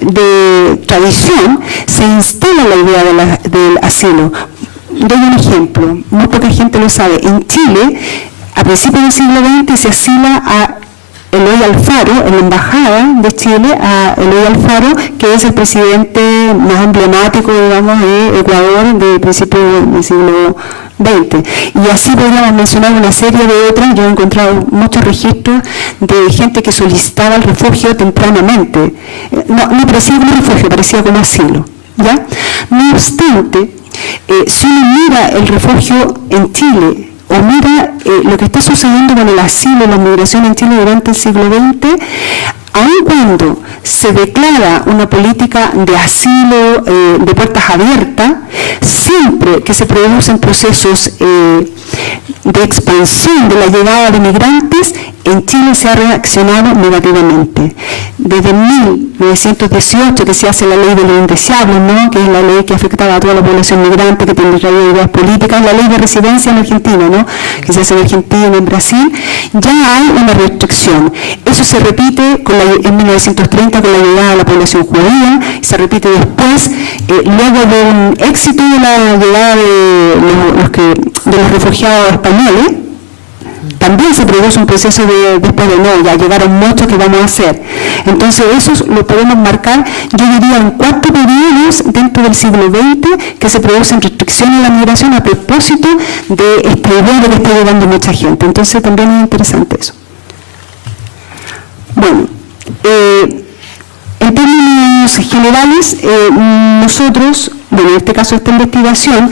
de tradición, se instala la idea del asilo. Doy un ejemplo, muy poca gente lo sabe. En Chile, a principios del siglo XX, se asila a Eloy Alfaro, en la embajada de Chile, a Eloy Alfaro, que es el presidente más emblemático, digamos, de Ecuador de principios del siglo XX. Y así podríamos mencionar una serie de otras. Yo he encontrado muchos registros de gente que solicitaba el refugio tempranamente. No parecía como refugio, parecía como asilo, ¿ya? No obstante, si uno mira el refugio en Chile, o mira lo que está sucediendo con el asilo y la migración en Chile durante el siglo XX, aun cuando se declara una política de asilo de puertas abiertas, siempre que se producen procesos de expansión de la llegada de migrantes, en Chile se ha reaccionado negativamente. Desde 1918, que se hace la ley de los indeseables, ¿no? Que es la ley que afectaba a toda la población migrante, que tiene ideas políticas, la ley de residencia en Argentina, ¿no? Que se hace en Argentina, en Brasil, ya hay una restricción. Eso se repite en 1930 con la llegada de la población judía, y se repite después, luego de un éxito de la llegada de los refugiados españoles. También se produce un proceso después de no, ya llegaron muchos, que vamos a hacer. Entonces eso lo podemos marcar, yo diría, en 4 periodos dentro del siglo XX que se producen restricciones a la migración a propósito de esta idea de que está llegando mucha gente. Entonces también es interesante eso. Bueno, en términos generales, nosotros, bueno, en este caso esta investigación,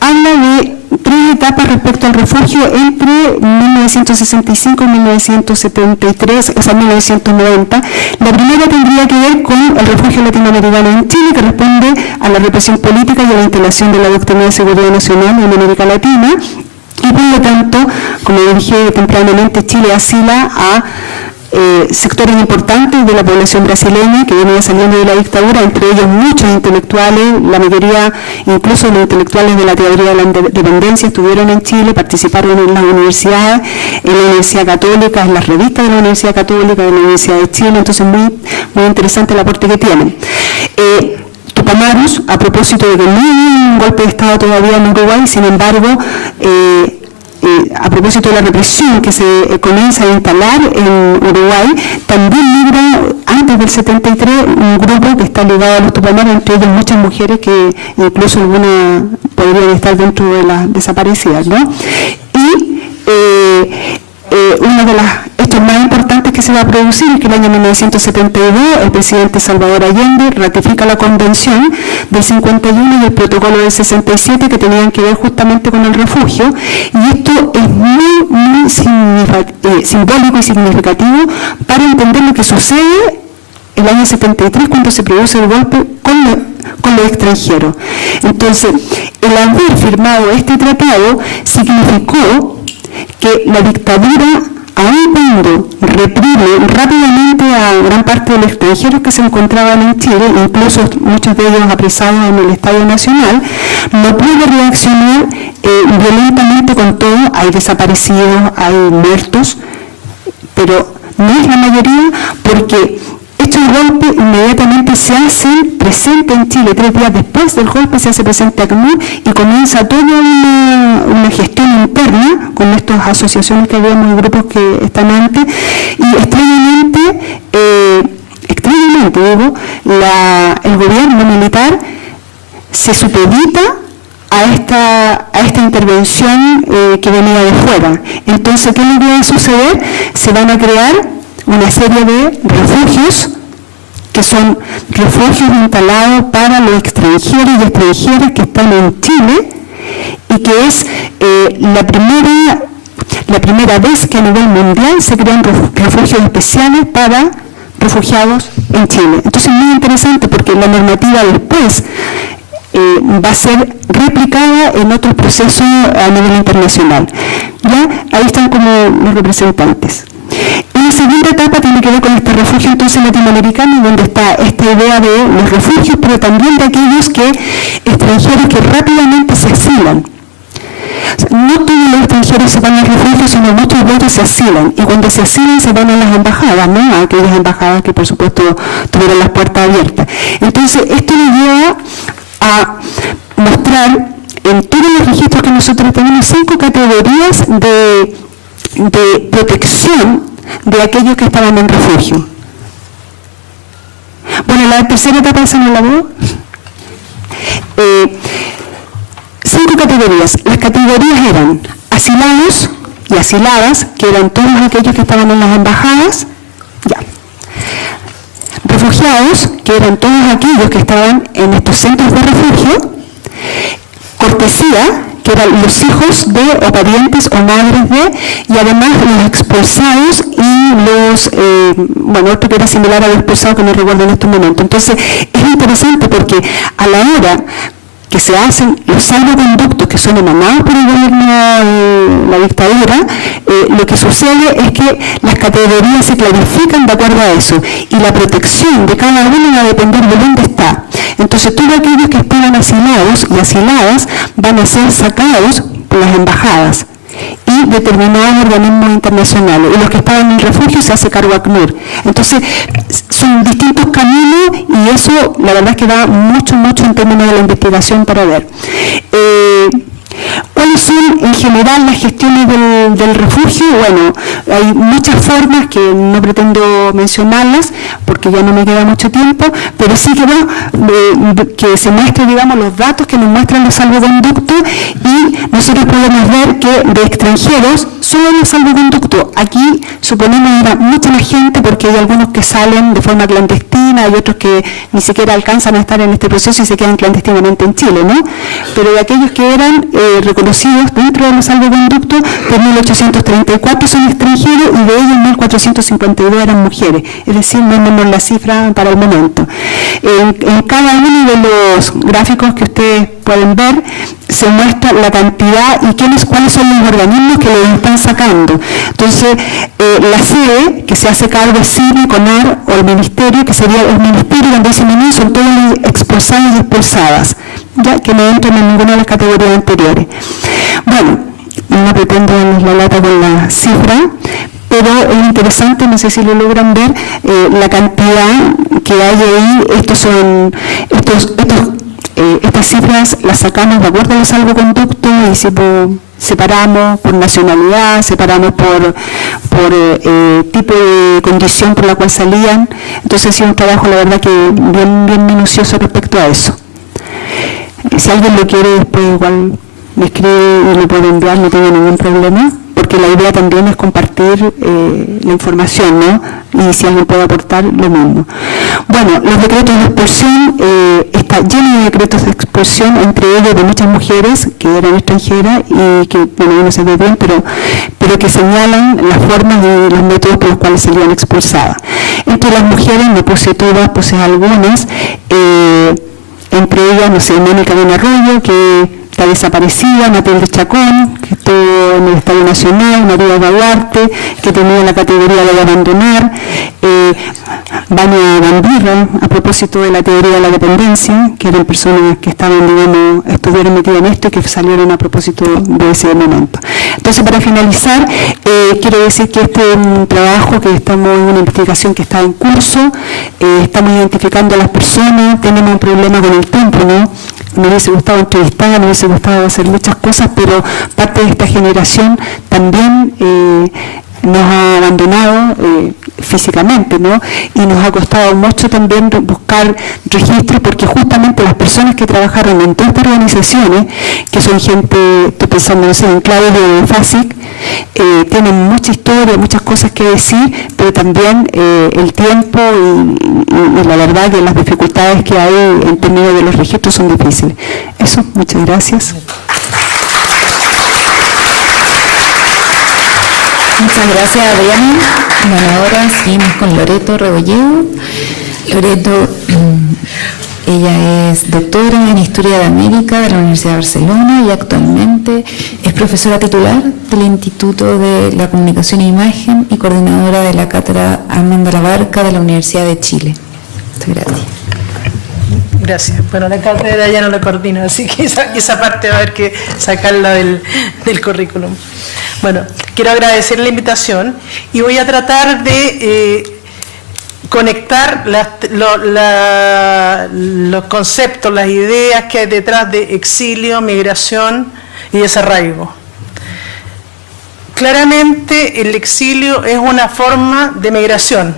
habla de 3 etapas respecto al refugio entre 1965 y 1973, o sea, 1990. La primera tendría que ver con el refugio latinoamericano en Chile, que responde a la represión política y a la instalación de la doctrina de seguridad nacional en América Latina, y por lo tanto, como dije tempranamente, Chile asila a sectores importantes de la población brasileña que venía saliendo de la dictadura, entre ellos muchos intelectuales, la mayoría, incluso los intelectuales de la teoría de la independencia, estuvieron en Chile, participaron en las universidades, en la Universidad Católica, en las revistas de la Universidad Católica, de la Universidad de Chile, entonces muy interesante el aporte que tienen. Tupamaros, a propósito de que no hay un golpe de Estado todavía en Uruguay, sin embargo, a propósito de la represión que se comienza a instalar en Uruguay, también migra antes del 73 un grupo que está ligado a los Tupamaros, entre ellos muchas mujeres que incluso algunas podrían estar dentro de las desaparecidas, ¿no? Y uno de los hechos más importantes que se va a producir es que el año 1972 el presidente Salvador Allende ratifica la convención del 51 y el protocolo del 67 que tenían que ver justamente con el refugio, y esto es muy simbólico y significativo para entender lo que sucede el año 73 cuando se produce el golpe con los extranjeros. Entonces, el haber firmado este tratado significó que la dictadura, aun cuando reprime rápidamente a gran parte de los extranjeros que se encontraban en Chile, incluso muchos de ellos apresados en el Estadio Nacional, no puede reaccionar violentamente con todo. Hay desaparecidos, hay muertos, pero no es la mayoría, porque hecho el golpe, inmediatamente se hacen presente en Chile. 3 días después del golpe se hace presente ACNUR y comienza toda una gestión interna con estas asociaciones que habíamos y grupos que están antes, y extrañamente digo, el gobierno militar se supedita a esta intervención que venía de fuera. Entonces, ¿qué es lo que va a suceder? Se van a crear una serie de refugios que son refugios instalados para los extranjeros y extranjeras que están en Chile, y que es la primera vez que a nivel mundial se crean refugios especiales para refugiados en Chile. Entonces, muy interesante porque la normativa después va a ser replicada en otros procesos a nivel internacional. ¿Ya? Ahí están como los representantes. En la segunda etapa tiene que ver con este refugio entonces latinoamericano, donde está esta idea de los refugios, pero también de aquellos extranjeros que rápidamente se asilan. O sea, no todos los extranjeros se van al refugio, sino muchos de ellos se asilan, y cuando se asilan se van a las embajadas, ¿no? A aquellas embajadas que por supuesto tuvieron las puertas abiertas. Entonces esto nos lleva a mostrar en todos los registros que nosotros tenemos 5 categorías de protección de aquellos que estaban en refugio. Bueno, la tercera etapa esa no la veo. 5 categorías. Las categorías eran asilados y asiladas, que eran todos aquellos que estaban en las embajadas. Ya. Refugiados, que eran todos aquellos que estaban en estos centros de refugio. Cortesía, que eran los hijos de o parientes o madres de, y además los expulsados y los, otro que era similar a los expulsados que no recuerdo en estos momentos. Entonces, es interesante porque a la hora que se hacen los salvoconductos que son emanados por el gobierno de la dictadura, lo que sucede es que las categorías se clarifican de acuerdo a eso, y la protección de cada uno va a depender de dónde está. Entonces, todos aquellos que estaban asilados y asiladas van a ser sacados por las embajadas y determinados organismos internacionales, y los que estaban en refugio se hace cargo ACNUR. Entonces, son distintos caminos, y eso la verdad es que da mucho en términos de la investigación para ver. ¿Cuáles son en general las gestiones del refugio? Bueno, hay muchas formas que no pretendo mencionarlas porque ya no me queda mucho tiempo, pero sí que se muestren, digamos, los datos que nos muestran los salvoconductos, y nosotros podemos ver que de extranjeros solo los salvoconductos. Aquí suponemos era mucha más gente porque hay algunos que salen de forma clandestina, hay otros que ni siquiera alcanzan a estar en este proceso y se quedan clandestinamente en Chile, ¿no? Pero de aquellos que eran reconocidos dentro de los salvoconductos, de 1.834 son extranjeros y de ellos 1.452 eran mujeres, es decir, no es menor la cifra para el momento. En cada uno de los gráficos que ustedes pueden ver se muestra la cantidad y cuáles son los organismos que los están sacando. Entonces, la sede que se hace cargo es CINE, CONAR o el Ministerio, que sería el Ministerio donde dice menú, son todos los expulsados y expulsadas, ya que no entran en ninguna de las categorías anteriores. Bueno, no pretendo darles la lata con la cifra, pero es interesante, no sé si lo logran ver, la cantidad que hay ahí. Estas cifras las sacamos de acuerdo a los salvoconductos y separamos por nacionalidad, separamos por tipo de condición por la cual salían. Entonces ha sido un trabajo, la verdad, que bien minucioso respecto a eso. Si alguien lo quiere, después igual me escribe y lo puede enviar, no tengo ningún problema, porque la idea también es compartir la información, ¿no? Y si alguien puede aportar, lo mismo. Bueno, los decretos de expulsión, está lleno de decretos de expulsión, entre ellos de muchas mujeres que eran extranjeras y que, bueno, no se ve bien, pero que señalan las formas y los métodos por los cuales salían expulsadas. Entre las mujeres, no puse todas, puse algunas, entre ellas, no sé, Mónica Arroyo, que está desaparecida, Matilde Chacón, que estuvo en el Estadio Nacional, María Baluarte, que tenía la categoría de abandonar, Vania Gambirra, a propósito de la teoría de la dependencia, que eran personas que estaban, digamos, estuvieron metidas en esto y que salieron a propósito de ese momento. Entonces, para finalizar, quiero decir que este es un trabajo que estamos en una investigación que está en curso, estamos identificando a las personas, tenemos un problema con el tiempo, ¿no? Me hubiese gustado entrevistar, me hubiese gustado hacer muchas cosas, pero parte de esta generación también nos ha abandonado físicamente, ¿no? Y nos ha costado mucho también buscar registros, porque justamente las personas que trabajaron en todas estas organizaciones, que son gente, estoy pensando, no sé, en clave de FASIC, tienen mucha historia, muchas cosas que decir, pero también el tiempo y la verdad que las dificultades que hay en términos de los registros son difíciles. Eso, muchas gracias. Muchas gracias, Adriana. Bueno, ahora seguimos con Loreto Rebolledo. Loreto, ella es doctora en Historia de América de la Universidad de Barcelona y actualmente es profesora titular del Instituto de la Comunicación e Imagen y coordinadora de la cátedra Armando Labarca de la Universidad de Chile. Muchas gracias. Gracias. Bueno, la cátedra ya no la coordino, así que esa parte va a haber que sacarla del currículum. Bueno, quiero agradecer la invitación y voy a tratar de conectar los conceptos, las ideas que hay detrás de exilio, migración y desarraigo. Claramente el exilio es una forma de migración,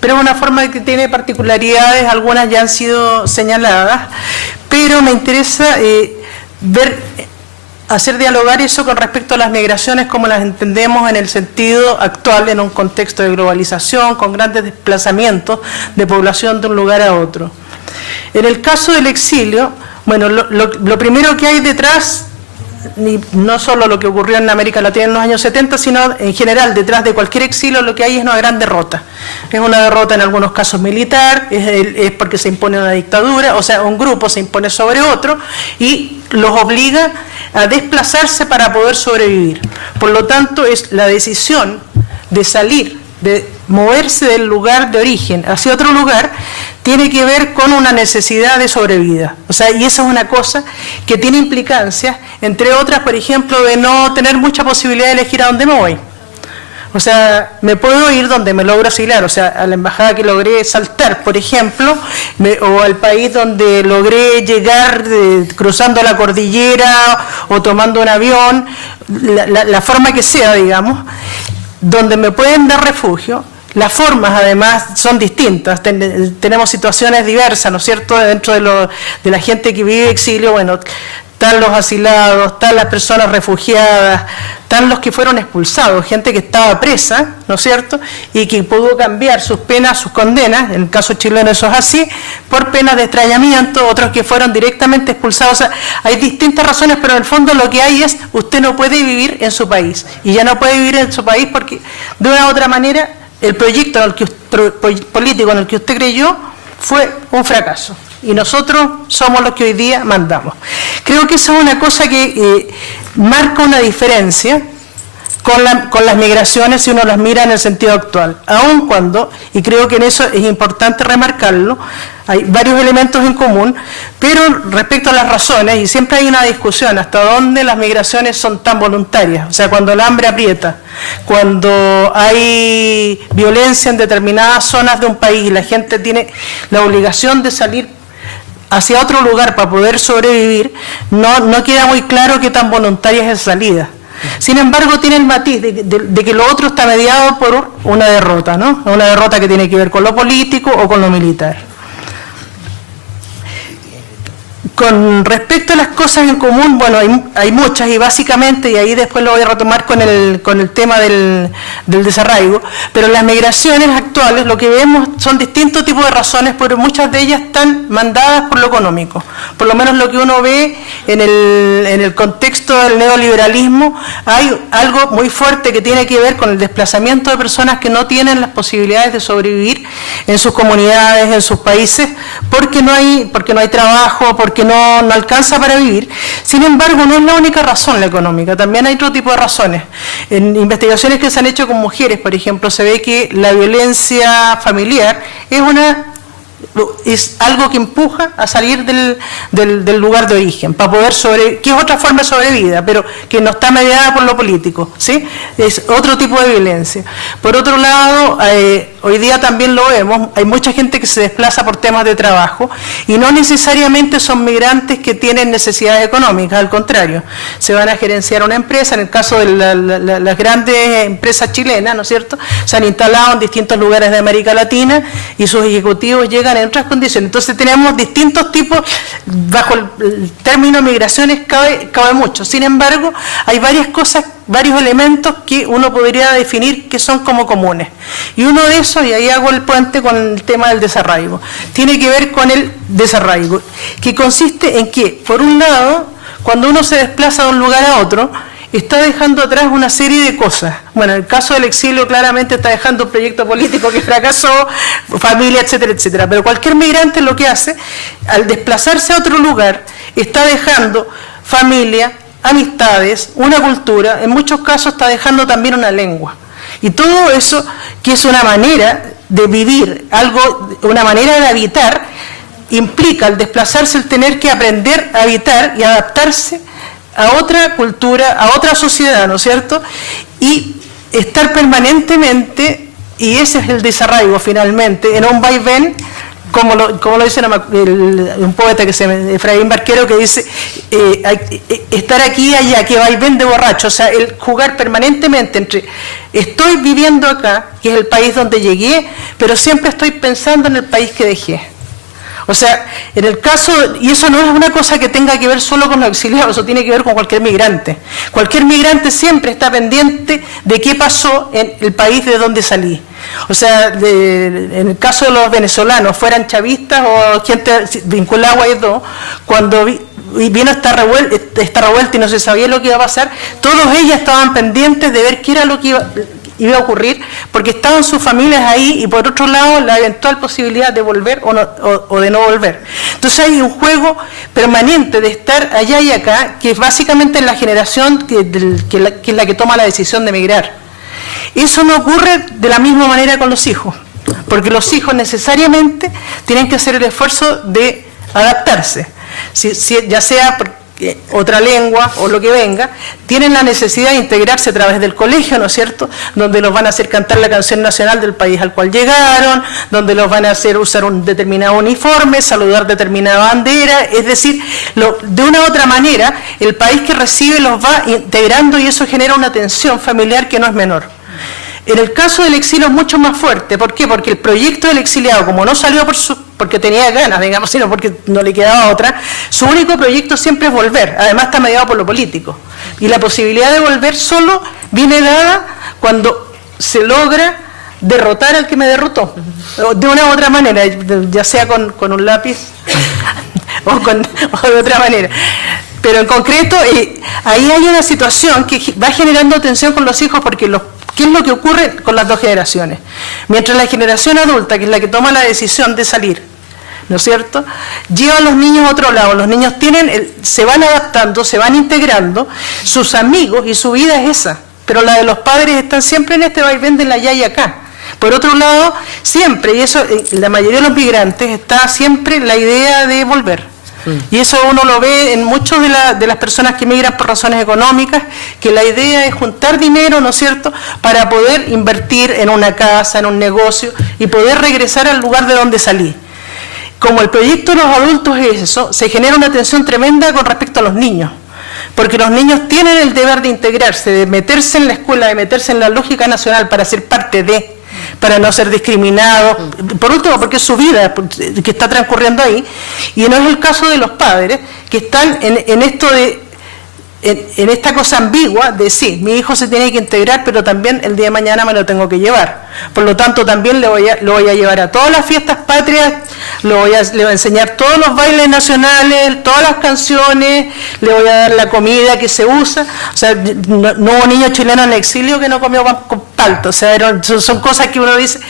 pero es una forma que tiene particularidades, algunas ya han sido señaladas, pero me interesa hacer dialogar eso con respecto a las migraciones como las entendemos en el sentido actual, en un contexto de globalización, con grandes desplazamientos de población de un lugar a otro. En el caso del exilio, bueno, lo primero que hay detrás, no solo lo que ocurrió en América Latina en los años 70, sino en general detrás de cualquier exilio lo que hay es una gran derrota. Es una derrota en algunos casos militar, es porque se impone una dictadura, o sea, un grupo se impone sobre otro y los obliga a desplazarse para poder sobrevivir. Por lo tanto, es la decisión de salir, de moverse del lugar de origen hacia otro lugar, tiene que ver con una necesidad de sobrevida. O sea, y esa es una cosa que tiene implicancias, entre otras, por ejemplo, de no tener mucha posibilidad de elegir a dónde me voy. O sea, me puedo ir donde me logro asimilar, o sea, a la embajada que logré saltar, por ejemplo, o al país donde logré llegar cruzando la cordillera o tomando un avión, la forma que sea, digamos, donde me pueden dar refugio. Las formas, además, son distintas. Tenemos situaciones diversas, ¿no es cierto?, dentro de la gente que vive exilio. Bueno, están los asilados, están las personas refugiadas, están los que fueron expulsados, gente que estaba presa, ¿no es cierto?, y que pudo cambiar sus penas, sus condenas, en el caso chileno eso es así, por penas de extrañamiento, otros que fueron directamente expulsados. O sea, hay distintas razones, pero en el fondo lo que hay es, usted no puede vivir en su país, y ya no puede vivir en su país porque, de una u otra manera, el proyecto político en el que usted creyó fue un fracaso. Y nosotros somos los que hoy día mandamos. Creo que eso es una cosa que marca una diferencia con las migraciones si uno las mira en el sentido actual. Aun cuando, y creo que en eso es importante remarcarlo, hay varios elementos en común, pero respecto a las razones, y siempre hay una discusión hasta dónde las migraciones son tan voluntarias. O sea, cuando el hambre aprieta, cuando hay violencia en determinadas zonas de un país y la gente tiene la obligación de salir hacia otro lugar para poder sobrevivir, no queda muy claro qué tan voluntaria es esa salida. Sin embargo, tiene el matiz de que lo otro está mediado por una derrota, ¿no? Una derrota que tiene que ver con lo político o con lo militar. Con respecto a las cosas en común, bueno, hay muchas, y básicamente, y ahí después lo voy a retomar con el tema del desarraigo, pero las migraciones actuales lo que vemos son distintos tipos de razones, pero muchas de ellas están mandadas por lo económico. Por lo menos lo que uno ve en el contexto del neoliberalismo, hay algo muy fuerte que tiene que ver con el desplazamiento de personas que no tienen las posibilidades de sobrevivir en sus comunidades, en sus países, porque no hay trabajo, porque no alcanza para vivir. Sin embargo, no es la única razón la económica, también hay otro tipo de razones. En investigaciones que se han hecho con mujeres, por ejemplo, se ve que la violencia familiar es algo que empuja a salir del lugar de origen, para poder que es otra forma de sobrevida, pero que no está mediada por lo político, ¿sí? Es otro tipo de violencia. Por otro lado, hoy día también lo vemos, hay mucha gente que se desplaza por temas de trabajo, y no necesariamente son migrantes que tienen necesidades económicas, al contrario, se van a gerenciar una empresa, en el caso de las grandes empresas chilenas, ¿no es cierto?, se han instalado en distintos lugares de América Latina, y sus ejecutivos llegan en otras condiciones. Entonces tenemos distintos tipos, bajo el término migraciones cabe mucho. Sin embargo, hay varias cosas, varios elementos que uno podría definir que son como comunes. Y uno de esos, y ahí hago el puente con el tema del desarraigo, tiene que ver con el desarraigo, que consiste en que, por un lado, cuando uno se desplaza de un lugar a otro, está dejando atrás una serie de cosas. Bueno, en el caso del exilio claramente está dejando un proyecto político que fracasó, familia, etcétera, etcétera. Pero cualquier migrante lo que hace, al desplazarse a otro lugar, está dejando familia, amistades, una cultura, en muchos casos está dejando también una lengua. Y todo eso, que es una manera de vivir, una manera de habitar, implica al desplazarse el tener que aprender a habitar y adaptarse a otra cultura, a otra sociedad, ¿no es cierto? Y estar permanentemente, y ese es el desarraigo finalmente, en un vaivén, como lo dice un poeta Efraín Barquero, que dice estar aquí y allá, que vaivén de borracho, o sea, el jugar permanentemente entre estoy viviendo acá, que es el país donde llegué, pero siempre estoy pensando en el país que dejé. O sea, en el caso, y eso no es una cosa que tenga que ver solo con los exiliados, eso tiene que ver con cualquier migrante. Cualquier migrante siempre está pendiente de qué pasó en el país de donde salí. O sea, en el caso de los venezolanos, fueran chavistas o gente vinculada a Guaidó, cuando vino esta revuelta y no se sabía lo que iba a pasar, todos ellos estaban pendientes de ver qué era lo que iba a ocurrir, porque estaban sus familias ahí, y por otro lado la eventual posibilidad de volver o de no volver. Entonces hay un juego permanente de estar allá y acá, que es básicamente la generación que es la que toma la decisión de emigrar. Eso no ocurre de la misma manera con los hijos, porque los hijos necesariamente tienen que hacer el esfuerzo de adaptarse, ya sea otra lengua o lo que venga, tienen la necesidad de integrarse a través del colegio, ¿no es cierto?, donde los van a hacer cantar la canción nacional del país al cual llegaron, donde los van a hacer usar un determinado uniforme, saludar determinada bandera, es decir, de una u otra manera, el país que recibe los va integrando y eso genera una tensión familiar que no es menor. En el caso del exilio es mucho más fuerte. ¿Por qué? Porque el proyecto del exiliado, como no salió porque tenía ganas, digamos, sino porque no le quedaba otra, su único proyecto siempre es volver. Además está mediado por lo político. Y la posibilidad de volver solo viene dada cuando se logra derrotar al que me derrotó. De una u otra manera, ya sea con un lápiz o de otra manera. Pero en concreto, ahí hay una situación que va generando tensión con los hijos porque ¿qué es lo que ocurre con las dos generaciones? Mientras la generación adulta, que es la que toma la decisión de salir, ¿no es cierto?, lleva a los niños a otro lado. Los niños se van adaptando, se van integrando, sus amigos y su vida es esa. Pero la de los padres están siempre en este vaivén de la allá y acá. Por otro lado, siempre, y eso, la mayoría de los migrantes, está siempre la idea de volver. Y eso uno lo ve en muchas de las personas que migran por razones económicas, que la idea es juntar dinero, ¿no es cierto?, para poder invertir en una casa, en un negocio y poder regresar al lugar de donde salí. Como el proyecto de los adultos es eso, se genera una tensión tremenda con respecto a los niños, porque los niños tienen el deber de integrarse, de meterse en la escuela, de meterse en la lógica nacional para ser parte de, para no ser discriminados, por último porque es su vida que está transcurriendo ahí, y no es el caso de los padres que están en esto de, en esta cosa ambigua de sí, mi hijo se tiene que integrar, pero también el día de mañana me lo tengo que llevar, por lo tanto también lo voy a llevar a todas las fiestas patrias, le voy a enseñar todos los bailes nacionales, todas las canciones, le voy a dar la comida que se usa. O sea, no hubo niño chileno en el exilio que no comió pan con palta. O sea, son cosas que uno dice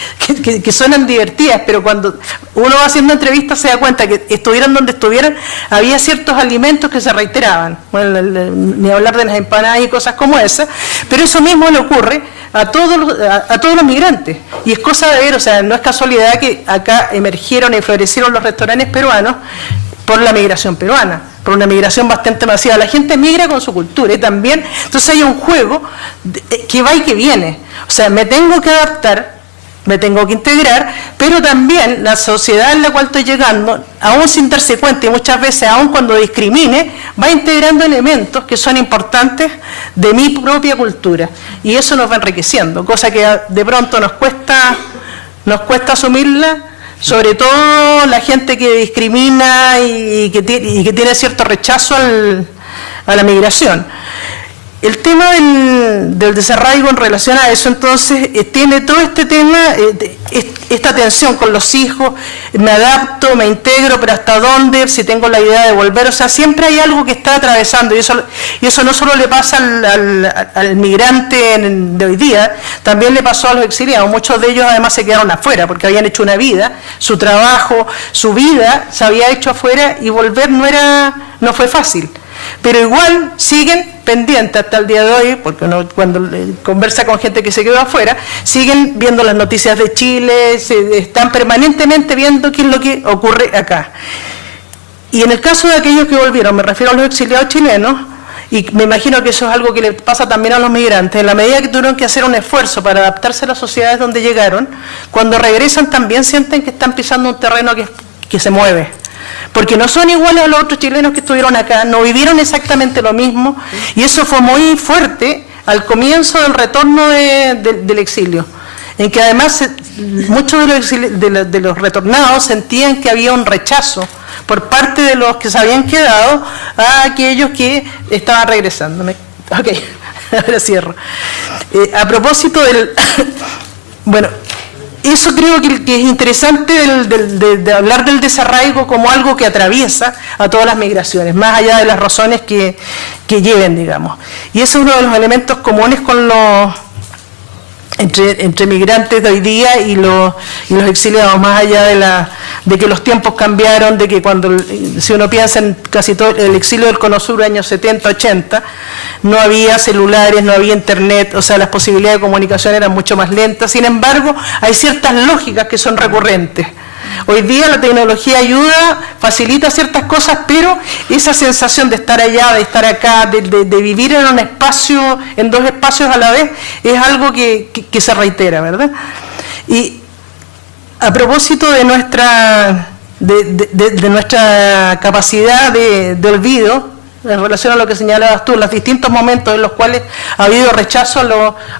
que suenan divertidas, pero cuando uno va haciendo entrevistas se da cuenta que estuvieran donde estuvieran, había ciertos alimentos que se reiteraban. Bueno, ni hablar de las empanadas y cosas como esas, pero eso mismo le ocurre a todos los migrantes. Y es cosa de ver, o sea, no es casualidad que acá emergieron y florecieron los restaurantes peruanos por la migración peruana, por una migración bastante masiva. La gente migra con su cultura y también, entonces hay un juego que va y que viene. O sea, me tengo que adaptar, me tengo que integrar, pero también la sociedad en la cual estoy llegando, aún sin darse cuenta y muchas veces aún cuando discrimine, va integrando elementos que son importantes de mi propia cultura y eso nos va enriqueciendo, cosa que de pronto nos cuesta asumirla, sobre todo la gente que discrimina y que tiene cierto rechazo a la migración. El tema del desarraigo en relación a eso, entonces, tiene todo este tema, esta tensión con los hijos, me adapto, me integro, pero ¿hasta dónde? Si tengo la idea de volver, o sea, siempre hay algo que está atravesando, y eso no solo le pasa al migrante de hoy día, también le pasó a los exiliados. Muchos de ellos además se quedaron afuera, porque habían hecho una vida, su trabajo, su vida se había hecho afuera, y volver no fue fácil. Pero igual siguen pendientes hasta el día de hoy, porque uno cuando conversa con gente que se quedó afuera, siguen viendo las noticias de Chile, están permanentemente viendo qué es lo que ocurre acá. Y en el caso de aquellos que volvieron, me refiero a los exiliados chilenos, y me imagino que eso es algo que le pasa también a los migrantes, en la medida que tuvieron que hacer un esfuerzo para adaptarse a las sociedades donde llegaron, cuando regresan también sienten que están pisando un terreno que se mueve. Porque no son iguales a los otros chilenos que estuvieron acá, no vivieron exactamente lo mismo, y eso fue muy fuerte al comienzo del exilio, en que además muchos de los retornados sentían que había un rechazo por parte de los que se habían quedado a aquellos que estaban regresando. Ok, ahora cierro. A propósito del... bueno, eso creo que es interesante de hablar del desarraigo como algo que atraviesa a todas las migraciones, más allá de las razones que lleven, digamos. Y ese es uno de los elementos comunes con entre migrantes de hoy día y los exiliados, más allá de que los tiempos cambiaron, de que si uno piensa en casi todo el exilio del Cono Sur, años 70, 80, no había celulares, no había internet, o sea, las posibilidades de comunicación eran mucho más lentas. Sin embargo, hay ciertas lógicas que son recurrentes. Hoy día la tecnología ayuda, facilita ciertas cosas, pero esa sensación de estar allá, de estar acá, de vivir en un espacio, en dos espacios a la vez, es algo que se reitera, ¿verdad? Y a propósito de nuestra capacidad de olvido, en relación a lo que señalabas tú, los distintos momentos en los cuales ha habido rechazo a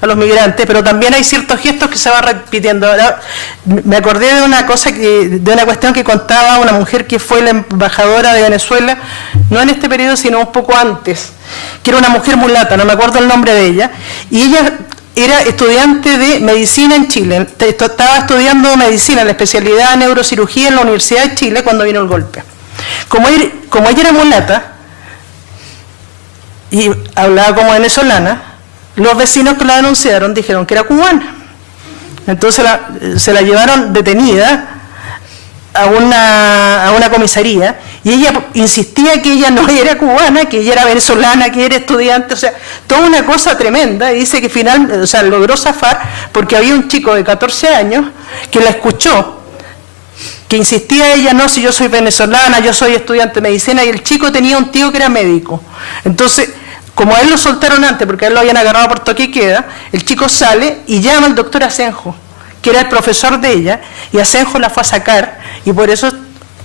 los migrantes, pero también hay ciertos gestos que se van repitiendo. Ahora, me acordé de una cosa, de una cuestión que contaba una mujer que fue la embajadora de Venezuela, no en este periodo, sino un poco antes, que era una mujer mulata, no me acuerdo el nombre de ella, y ella era estudiante de medicina en Chile, estaba estudiando medicina, la especialidad de neurocirugía en la Universidad de Chile cuando vino el golpe. Como ella era mulata, y hablaba como venezolana, los vecinos que la denunciaron dijeron que era cubana. Entonces se la llevaron detenida a una comisaría, y ella insistía que ella no era cubana, que ella era venezolana, que era estudiante, o sea, toda una cosa tremenda, y dice que finalmente, o sea, logró zafar porque había un chico de 14 años que la escuchó, que insistía ella, no, si yo soy venezolana, yo soy estudiante de medicina, y el chico tenía un tío que era médico. Entonces, como a él lo soltaron antes, porque a él lo habían agarrado por toque y queda, el chico sale y llama al doctor Asenjo, que era el profesor de ella, y Asenjo la fue a sacar, y por eso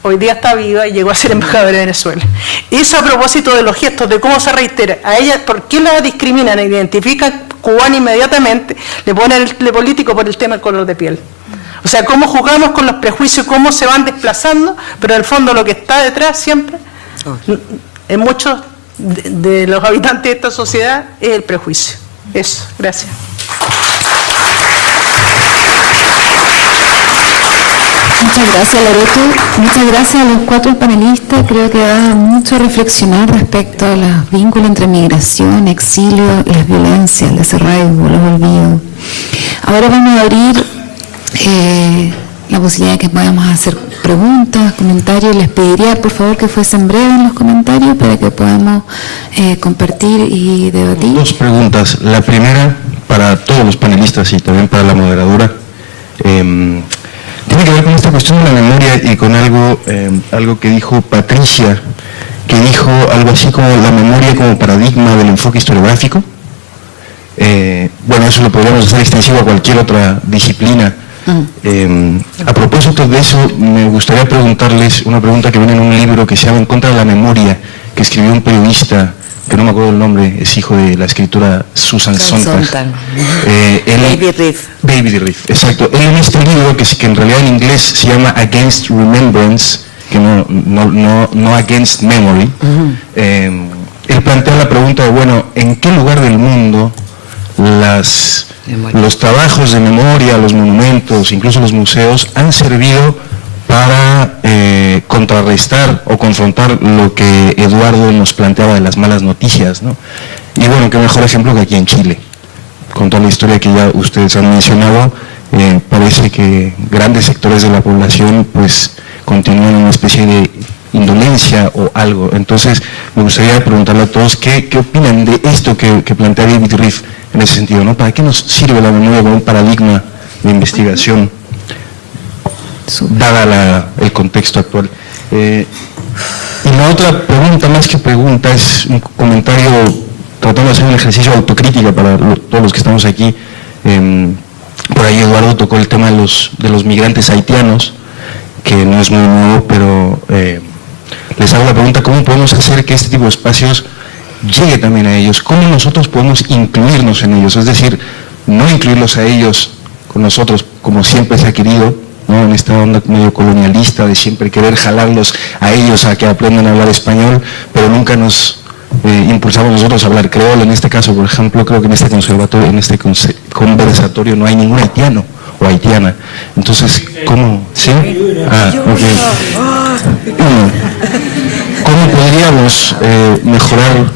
hoy día está viva y llegó a ser embajadora de Venezuela. Eso a propósito de los gestos, de cómo se reitera. A ella, ¿por qué la discriminan? Identifican cubana inmediatamente, le ponen el político por el tema del color de piel. O sea, cómo jugamos con los prejuicios, cómo se van desplazando, pero en el fondo lo que está detrás siempre, en muchos de los habitantes de esta sociedad, es el prejuicio. Eso, gracias. Muchas gracias, Loreto. Muchas gracias a los 4 panelistas. Creo que da mucho a reflexionar respecto a los vínculos entre migración, exilio, las violencias, el desarraigo, los olvidos. Ahora vamos a abrir la posibilidad de que podamos hacer preguntas, comentarios. Les pediría, por favor, que fuesen breves en los comentarios para que podamos compartir y debatir. 2 preguntas. La primera, para todos los panelistas y también para la moderadora, tiene que ver con esta cuestión de la memoria y con algo que dijo Patricia, que dijo algo así como la memoria como paradigma del enfoque historiográfico. Bueno, eso lo podríamos hacer extensivo a cualquier otra disciplina. A propósito de eso, me gustaría preguntarles una pregunta que viene en un libro que se llama En contra de la memoria, que escribió un periodista, que no me acuerdo el nombre, es hijo de la escritora Susan Sontag. David Riff, exacto. Él en este libro, que en realidad en inglés se llama Against Remembrance, que no Against Memory, él plantea la pregunta de, bueno, ¿en qué lugar del mundo los trabajos de memoria, los monumentos, incluso los museos, han servido para contrarrestar o confrontar lo que Eduardo nos planteaba de las malas noticias, ¿no? Y bueno, qué mejor ejemplo que aquí en Chile. Con toda la historia que ya ustedes han mencionado, parece que grandes sectores de la población pues continúan en una especie de indolencia o algo. Entonces, me gustaría preguntarle a todos qué opinan de esto que plantea David Riff en ese sentido, ¿no? ¿Para qué nos sirve la memoria como un paradigma de investigación, dada el contexto actual? Y la otra pregunta, más que pregunta, es un comentario tratando de hacer un ejercicio de autocrítica para todos los que estamos aquí. Por ahí Eduardo tocó el tema de los migrantes haitianos, que no es muy nuevo, pero les hago la pregunta, ¿cómo podemos hacer que este tipo de espacios llegue también a ellos? ¿Cómo nosotros podemos incluirnos en ellos? Es decir, no incluirlos a ellos con nosotros como siempre se ha querido, ¿no? En esta onda medio colonialista de siempre querer jalarlos a ellos a que aprendan a hablar español, pero nunca nos impulsamos nosotros a hablar creol. En este caso, por ejemplo, creo que en este conservatorio, en este conversatorio no hay ningún haitiano o haitiana. Entonces, ¿cómo? ¿Sí? Ok. ¿Cómo podríamos mejorar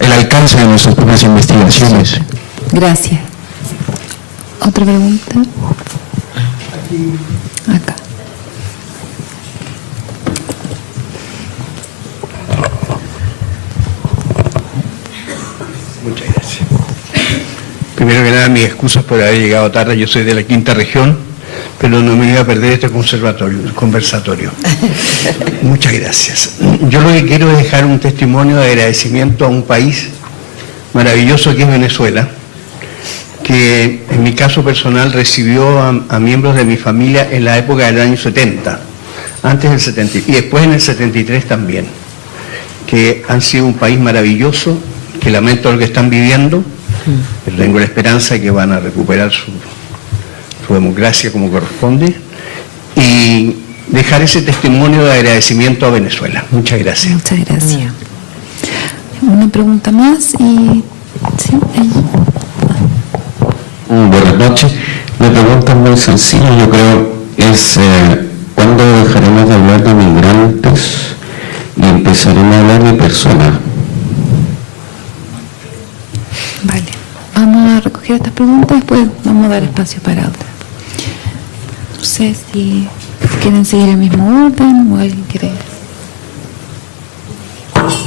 el alcance de nuestras propias investigaciones? Gracias. ¿Otra pregunta? Acá. Muchas gracias. Primero que nada, mis excusas por haber llegado tarde. Yo soy de la 5ª región, pero no me iba a perder este conversatorio. Muchas gracias. Yo lo que quiero es dejar un testimonio de agradecimiento a un país maravilloso que es Venezuela, que en mi caso personal recibió a miembros de mi familia en la época del año 70, antes del 70 y después en el 73 también, que han sido un país maravilloso, que lamento lo que están viviendo, pero tengo la esperanza de que van a recuperar su democracia como corresponde, y dejar ese testimonio de agradecimiento a Venezuela. Muchas gracias. Muchas gracias. Una pregunta más y... ¿sí? Buenas noches. Mi pregunta es muy sencilla, yo creo, es ¿cuándo dejaremos de hablar de migrantes y empezaremos a hablar de personas? Vale. Vamos a recoger estas preguntas, después vamos a dar espacio para otras. No sé si quieren seguir el mismo orden o alguien quiere...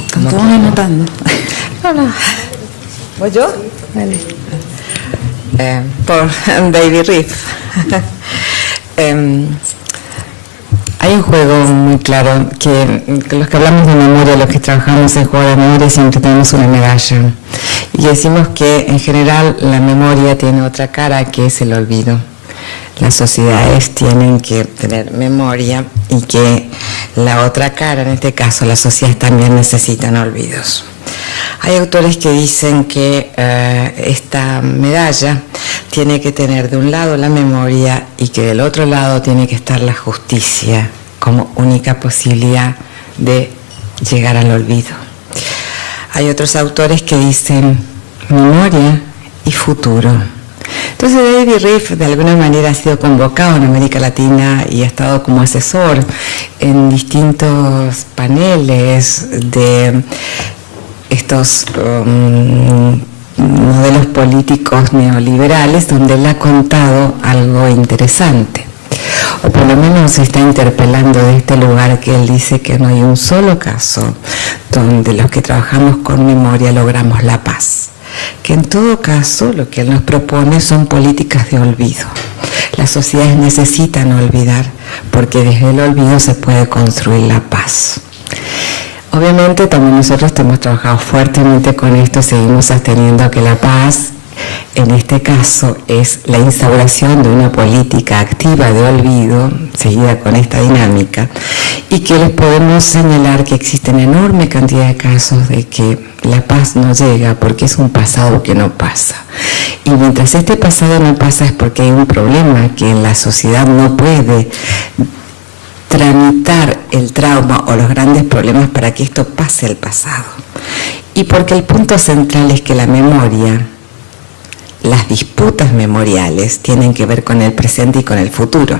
Están todos anotando. No. ¿Voy yo? Vale. Por David Riff. Hay un juego muy claro que los que hablamos de memoria, los que trabajamos en juego de memoria, siempre tenemos una medalla. Y decimos que en general la memoria tiene otra cara, que es el olvido. Las sociedades tienen que tener memoria y que la otra cara, en este caso las sociedades también necesitan olvidos. Hay autores que dicen que esta medalla tiene que tener de un lado la memoria y que del otro lado tiene que estar la justicia como única posibilidad de llegar al olvido. Hay otros autores que dicen memoria y futuro. Entonces David Riff de alguna manera ha sido convocado en América Latina y ha estado como asesor en distintos paneles de estos modelos políticos neoliberales donde él ha contado algo interesante, o por lo menos se está interpelando de este lugar que él dice que no hay un solo caso donde los que trabajamos con memoria logramos la paz, que en todo caso lo que él nos propone son políticas de olvido. Las sociedades necesitan olvidar porque desde el olvido se puede construir la paz. Obviamente también nosotros hemos trabajado fuertemente con esto, seguimos sosteniendo que la paz en este caso es la instauración de una política activa de olvido, seguida con esta dinámica, y que les podemos señalar que existen enorme cantidad de casos de que la paz no llega porque es un pasado que no pasa. Y mientras este pasado no pasa es porque hay un problema que en la sociedad no puede tramitar el trauma o los grandes problemas para que esto pase al pasado. Y porque el punto central es que la memoria, las disputas memoriales tienen que ver con el presente y con el futuro.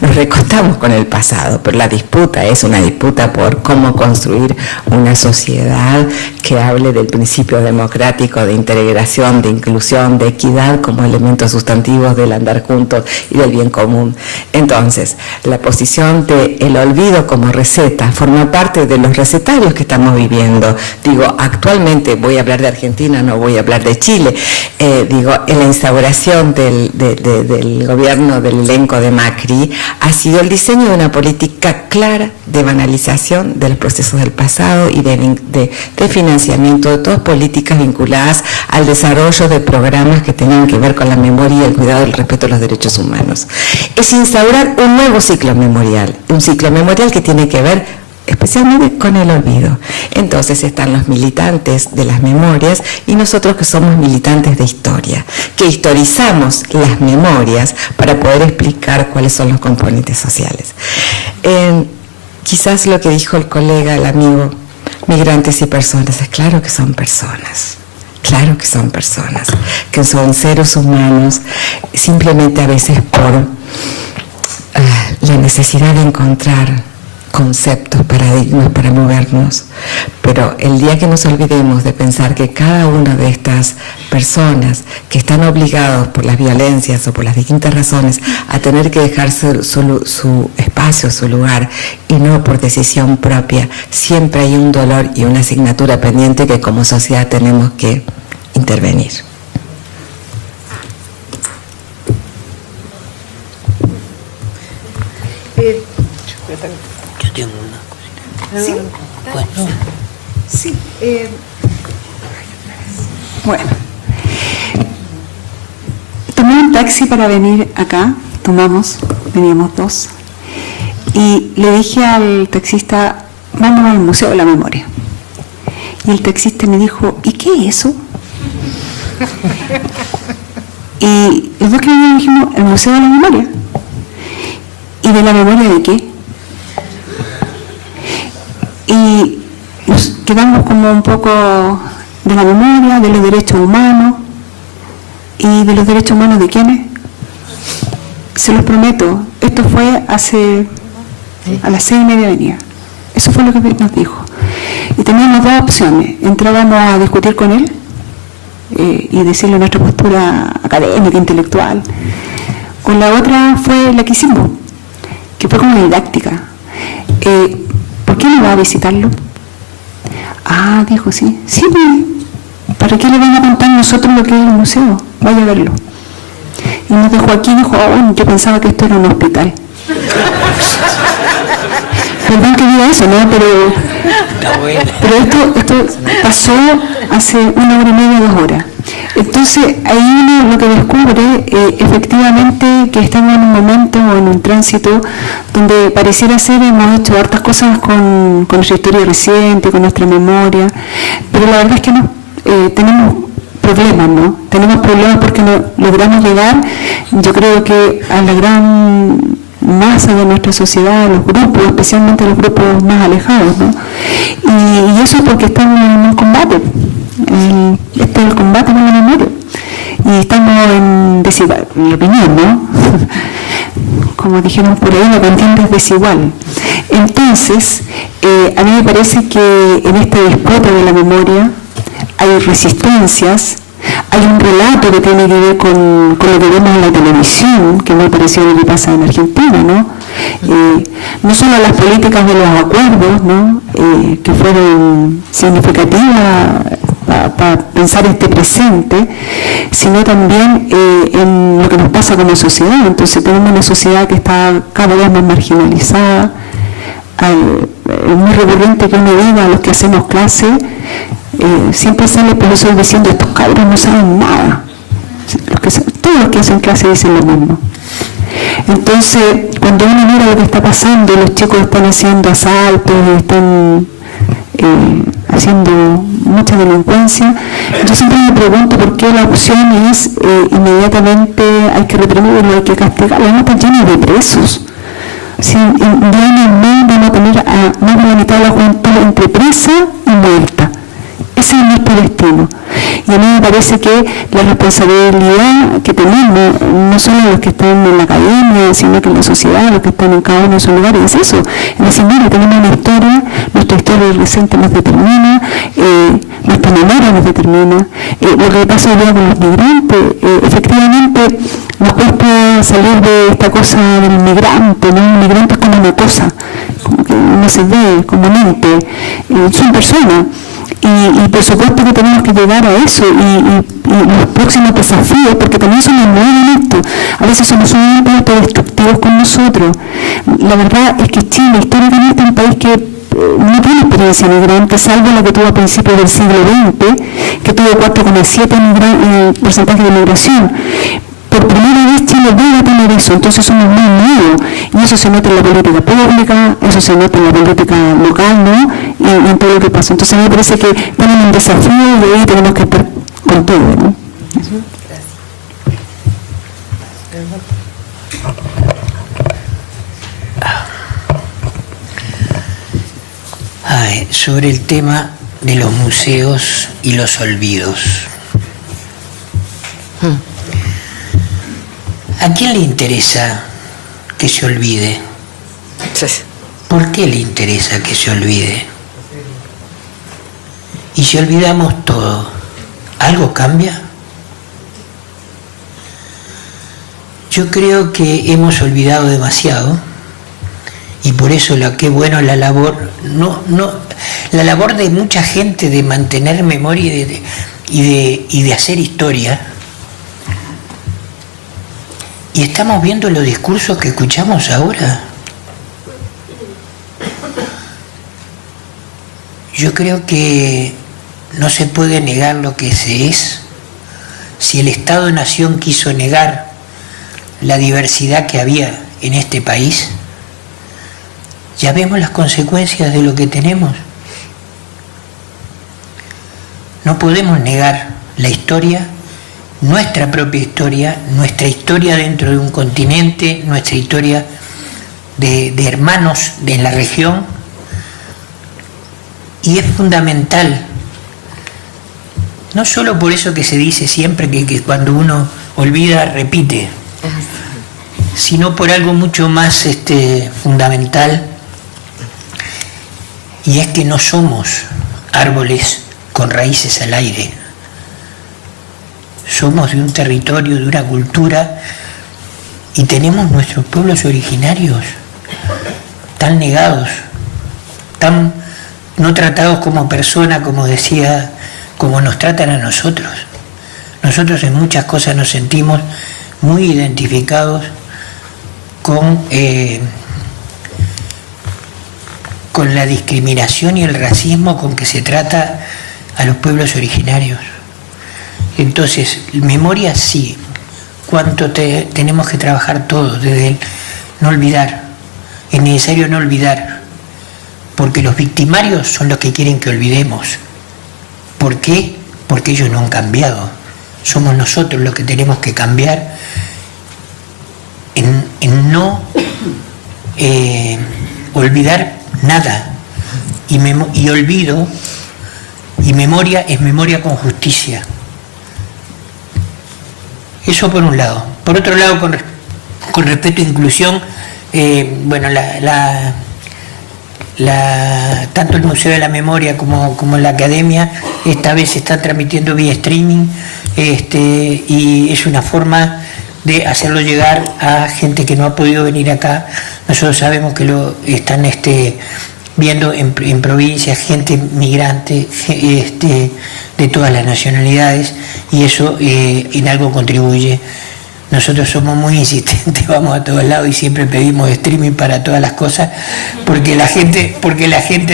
Nos recostamos con el pasado, pero la disputa es una disputa por cómo construir una sociedad que hable del principio democrático de integración, de inclusión, de equidad como elementos sustantivos del andar juntos y del bien común. Entonces, la posición del olvido como receta forma parte de los recetarios que estamos viviendo. Digo, actualmente voy a hablar de Argentina, no voy a hablar de Chile. En la instauración del gobierno del elenco de Macri ha sido el diseño de una política clara de banalización de los procesos del pasado y de financiamiento de todas políticas vinculadas al desarrollo de programas que tengan que ver con la memoria y el cuidado del respeto a los derechos humanos. Es instaurar un nuevo ciclo memorial que tiene que ver especialmente con el olvido. Entonces están los militantes de las memorias y nosotros que somos militantes de historia, que historizamos las memorias para poder explicar cuáles son los componentes sociales. Quizás lo que dijo el colega, el amigo, migrantes y personas, es claro que son personas. Claro que son personas, que son seres humanos, simplemente a veces por la necesidad de encontrar conceptos, paradigmas para movernos, pero el día que nos olvidemos de pensar que cada una de estas personas que están obligados por las violencias o por las distintas razones a tener que dejar su espacio, su lugar, y no por decisión propia, siempre hay un dolor y una asignatura pendiente que como sociedad tenemos que intervenir. Yo tengo una cosita. ¿Sí? Bueno, Sí. Bueno. Tomé un taxi para venir acá, veníamos dos, y le dije al taxista, vamos al Museo de la Memoria. Y el taxista me dijo, ¿y qué es eso? Y los dos que veníamos dijimos, el Museo de la Memoria. ¿Y de la memoria de qué? Y nos quedamos como un poco de la memoria, de los derechos humanos. ¿Y de los derechos humanos de quiénes? Se los prometo, esto fue a las 6:30 venía. Eso fue lo que nos dijo. Y teníamos dos opciones. Entrábamos a discutir con él y decirle nuestra postura académica, intelectual. O la otra fue la que hicimos, que fue como didáctica. ¿Por qué no va a visitarlo? Ah, dijo, sí. Sí, ¿para qué le van a contar nosotros lo que es el museo? Vaya a verlo. Y nos dejó aquí y dijo, bueno, yo pensaba que esto era un hospital. Perdón que diga eso, ¿no? Pero esto pasó hace 1 hora y media, 2 horas. Entonces, ahí uno lo que descubre, efectivamente, que estamos en un momento o en un tránsito donde pareciera ser, hemos hecho hartas cosas con nuestra historia reciente, con nuestra memoria, pero la verdad es que no, tenemos problemas, ¿no? Tenemos problemas porque no logramos llegar, yo creo que a la gran masa de nuestra sociedad, los grupos, especialmente los grupos más alejados, ¿no? Y eso es porque estamos en un combate. Este es el combate con la memoria. Y estamos en desigual, en mi opinión, ¿no? Como dijeron por ahí, la contienda es desigual. Entonces, a mí me parece que en esta disputa de la memoria hay resistencias, hay un relato que tiene que ver con lo que vemos en la televisión, que me pareció lo que pasa en Argentina, ¿no? No solo las políticas de los acuerdos, ¿no? Que fueron significativas para pensar este presente, sino también en lo que nos pasa como sociedad. Entonces tenemos una sociedad que está cada vez más marginalizada. Es muy recurrente que uno diga a los que hacemos clase, siempre sale el profesor diciendo, estos cabros no saben nada. Todos los que hacen clase dicen lo mismo. Entonces, cuando uno mira lo que está pasando, los chicos están haciendo asaltos, están haciendo mucha delincuencia, yo siempre me pregunto por qué la opción es inmediatamente hay que reprimirlo, hay que castigarlo, no están llenos de presos. Si en 10 años más vamos a tener a más de la mitad de la juventud entre presa y muerta. Ese es nuestro destino. Y a mí me parece que la responsabilidad que tenemos, no solo los que están en la academia, sino que en la sociedad, los que están en cada uno de sus lugares, es eso. Es decir, mira, tenemos una historia, nuestra historia reciente nos determina, nuestra memoria nos determina, lo que pasa hoy día con los migrantes, efectivamente nos cuesta salir de esta cosa del migrante, ¿no? El migrante es como una cosa, como que no se ve como un ente, son personas. Y por supuesto que tenemos que llegar a eso y los próximos desafíos, porque también somos nuevos en esto. A veces somos un poco destructivos con nosotros. La verdad es que Chile históricamente es un país que no tiene experiencia migrante, salvo la que tuvo a principios del siglo XX, que tuvo 4,7 porcentaje de migración. Por primera vez Chile debe a tener eso, entonces somos muy nuevos, y eso se nota en la política pública, eso se nota en la política local, ¿no? Y en todo lo que pasa. Entonces a mí me parece que tenemos un desafío y ahí tenemos que estar con todo, ¿no? Sobre el tema de los museos y los olvidos. ¿A quién le interesa que se olvide? ¿Por qué le interesa que se olvide? Y si olvidamos todo, ¿algo cambia? Yo creo que hemos olvidado demasiado y por eso qué bueno la labor, la labor de mucha gente de mantener memoria y de hacer historia. Y estamos viendo los discursos que escuchamos ahora. Yo creo que no se puede negar lo que se es. Si el Estado-Nación quiso negar la diversidad que había en este país, ya vemos las consecuencias de lo que tenemos. No podemos negar la historia, nuestra propia historia, nuestra historia dentro de un continente, nuestra historia de hermanos de la región, y es fundamental, no solo por eso que se dice siempre que cuando uno olvida repite, sino por algo mucho más fundamental, y es que no somos árboles con raíces al aire. Somos de un territorio, de una cultura, y tenemos nuestros pueblos originarios tan negados, tan no tratados como personas, como decía, como nos tratan a nosotros. Nosotros en muchas cosas nos sentimos muy identificados con la discriminación y el racismo con que se trata a los pueblos originarios. Entonces, memoria sí, cuánto tenemos que trabajar todos, desde el no olvidar. Es necesario no olvidar, porque los victimarios son los que quieren que olvidemos. ¿Por qué? Porque ellos no han cambiado. Somos nosotros los que tenemos que cambiar en no olvidar nada. Y olvido y memoria es memoria con justicia. Eso por un lado. Por otro lado, con respecto a inclusión, bueno, tanto el Museo de la Memoria como la Academia esta vez se están transmitiendo vía streaming, y es una forma de hacerlo llegar a gente que no ha podido venir acá. Nosotros sabemos que lo están viendo en provincias, gente migrante, de todas las nacionalidades, y eso en algo contribuye. Nosotros somos muy insistentes, vamos a todos lados y siempre pedimos streaming para todas las cosas, porque la gente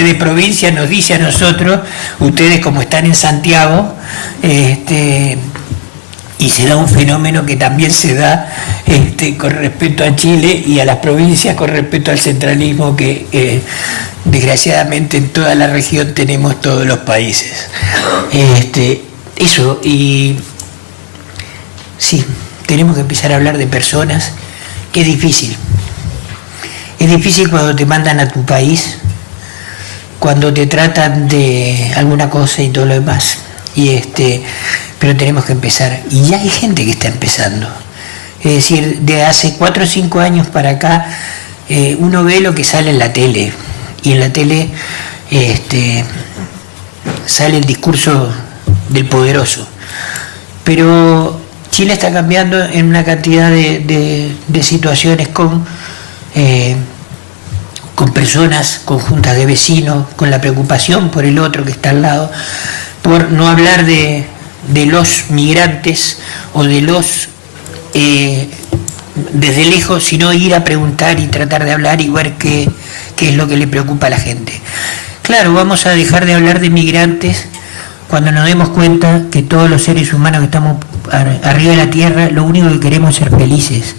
de provincia nos dice a nosotros, ustedes como están en Santiago, y se da un fenómeno que también se da con respecto a Chile y a las provincias con respecto al centralismo que desgraciadamente en toda la región tenemos todos los países. Eso, y sí, tenemos que empezar a hablar de personas, que es difícil. Es difícil cuando te mandan a tu país, cuando te tratan de alguna cosa y todo lo demás. Pero tenemos que empezar. Y ya hay gente que está empezando. Es decir, de hace 4 o 5 años para acá, uno ve lo que sale en la tele. Y en la tele sale el discurso del poderoso. Pero Chile está cambiando en una cantidad de situaciones con personas, con juntas de vecinos, con la preocupación por el otro que está al lado, por no hablar de los migrantes o de los desde lejos, sino ir a preguntar y tratar de hablar y ver qué es lo que le preocupa a la gente. Claro, vamos a dejar de hablar de migrantes cuando nos demos cuenta que todos los seres humanos que estamos arriba de la tierra, lo único que queremos es ser felices.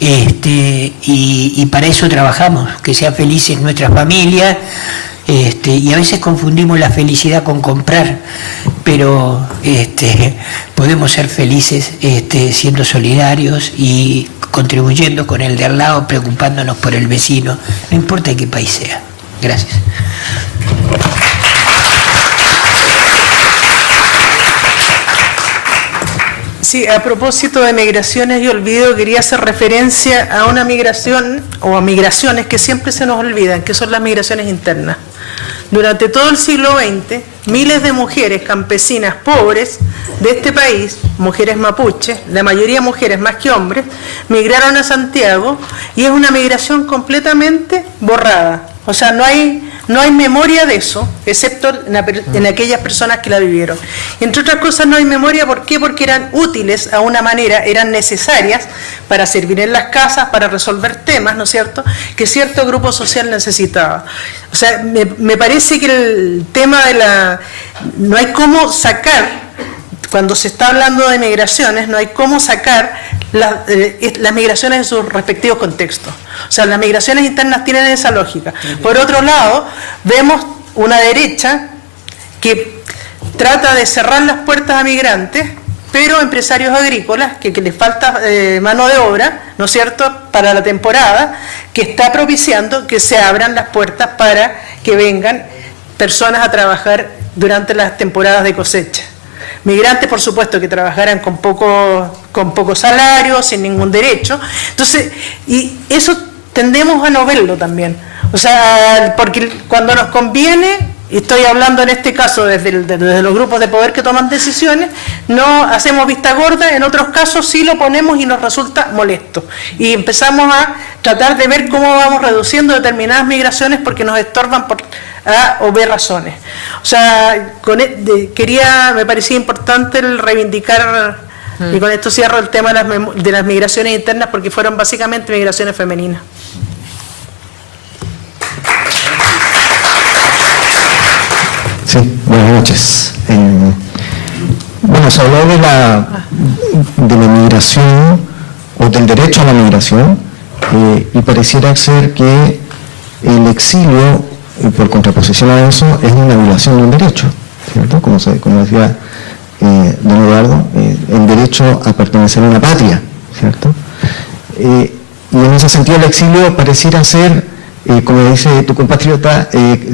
Y para eso trabajamos, que sean felices nuestras familias, y a veces confundimos la felicidad con comprar, pero podemos ser felices siendo solidarios y contribuyendo con el de al lado, preocupándonos por el vecino, no importa de qué país sea. Gracias. Sí, a propósito de migraciones y olvido, quería hacer referencia a una migración o a migraciones que siempre se nos olvidan, que son las migraciones internas. Durante todo el siglo XX, miles de mujeres campesinas pobres de este país, mujeres mapuches, la mayoría mujeres más que hombres, migraron a Santiago, y es una migración completamente borrada. O sea, no hay no hay memoria de eso, excepto en aquellas personas que la vivieron. Y entre otras cosas no hay memoria, ¿por qué? Porque eran útiles a una manera, eran necesarias para servir en las casas, para resolver temas, ¿no es cierto?, que cierto grupo social necesitaba. O sea, me parece que el tema de no hay cómo sacar, cuando se está hablando de migraciones, no hay cómo sacar las migraciones en sus respectivos contextos. O sea, las migraciones internas tienen esa lógica. Por otro lado, vemos una derecha que trata de cerrar las puertas a migrantes, pero empresarios agrícolas, que les falta mano de obra, ¿no es cierto?, para la temporada, que está propiciando que se abran las puertas para que vengan personas a trabajar durante las temporadas de cosecha. Migrantes, por supuesto, que trabajaran con poco salario, sin ningún derecho. Entonces, y eso tendemos a no verlo también. O sea, porque cuando nos conviene, y estoy hablando en este caso desde los grupos de poder que toman decisiones, no hacemos vista gorda, en otros casos sí lo ponemos y nos resulta molesto. Y empezamos a tratar de ver cómo vamos reduciendo determinadas migraciones porque nos estorban por A o B razones. O sea, me parecía importante el reivindicar, y con esto cierro el tema de las migraciones internas, porque fueron básicamente migraciones femeninas. Sí, buenas noches. Bueno, se habló de la migración o del derecho a la migración y pareciera ser que el exilio, por contraposición a eso, es una violación de un derecho, ¿cierto? Como decía don Eduardo, el derecho a pertenecer a una patria, ¿cierto? Y en ese sentido el exilio pareciera ser, como dice tu compatriota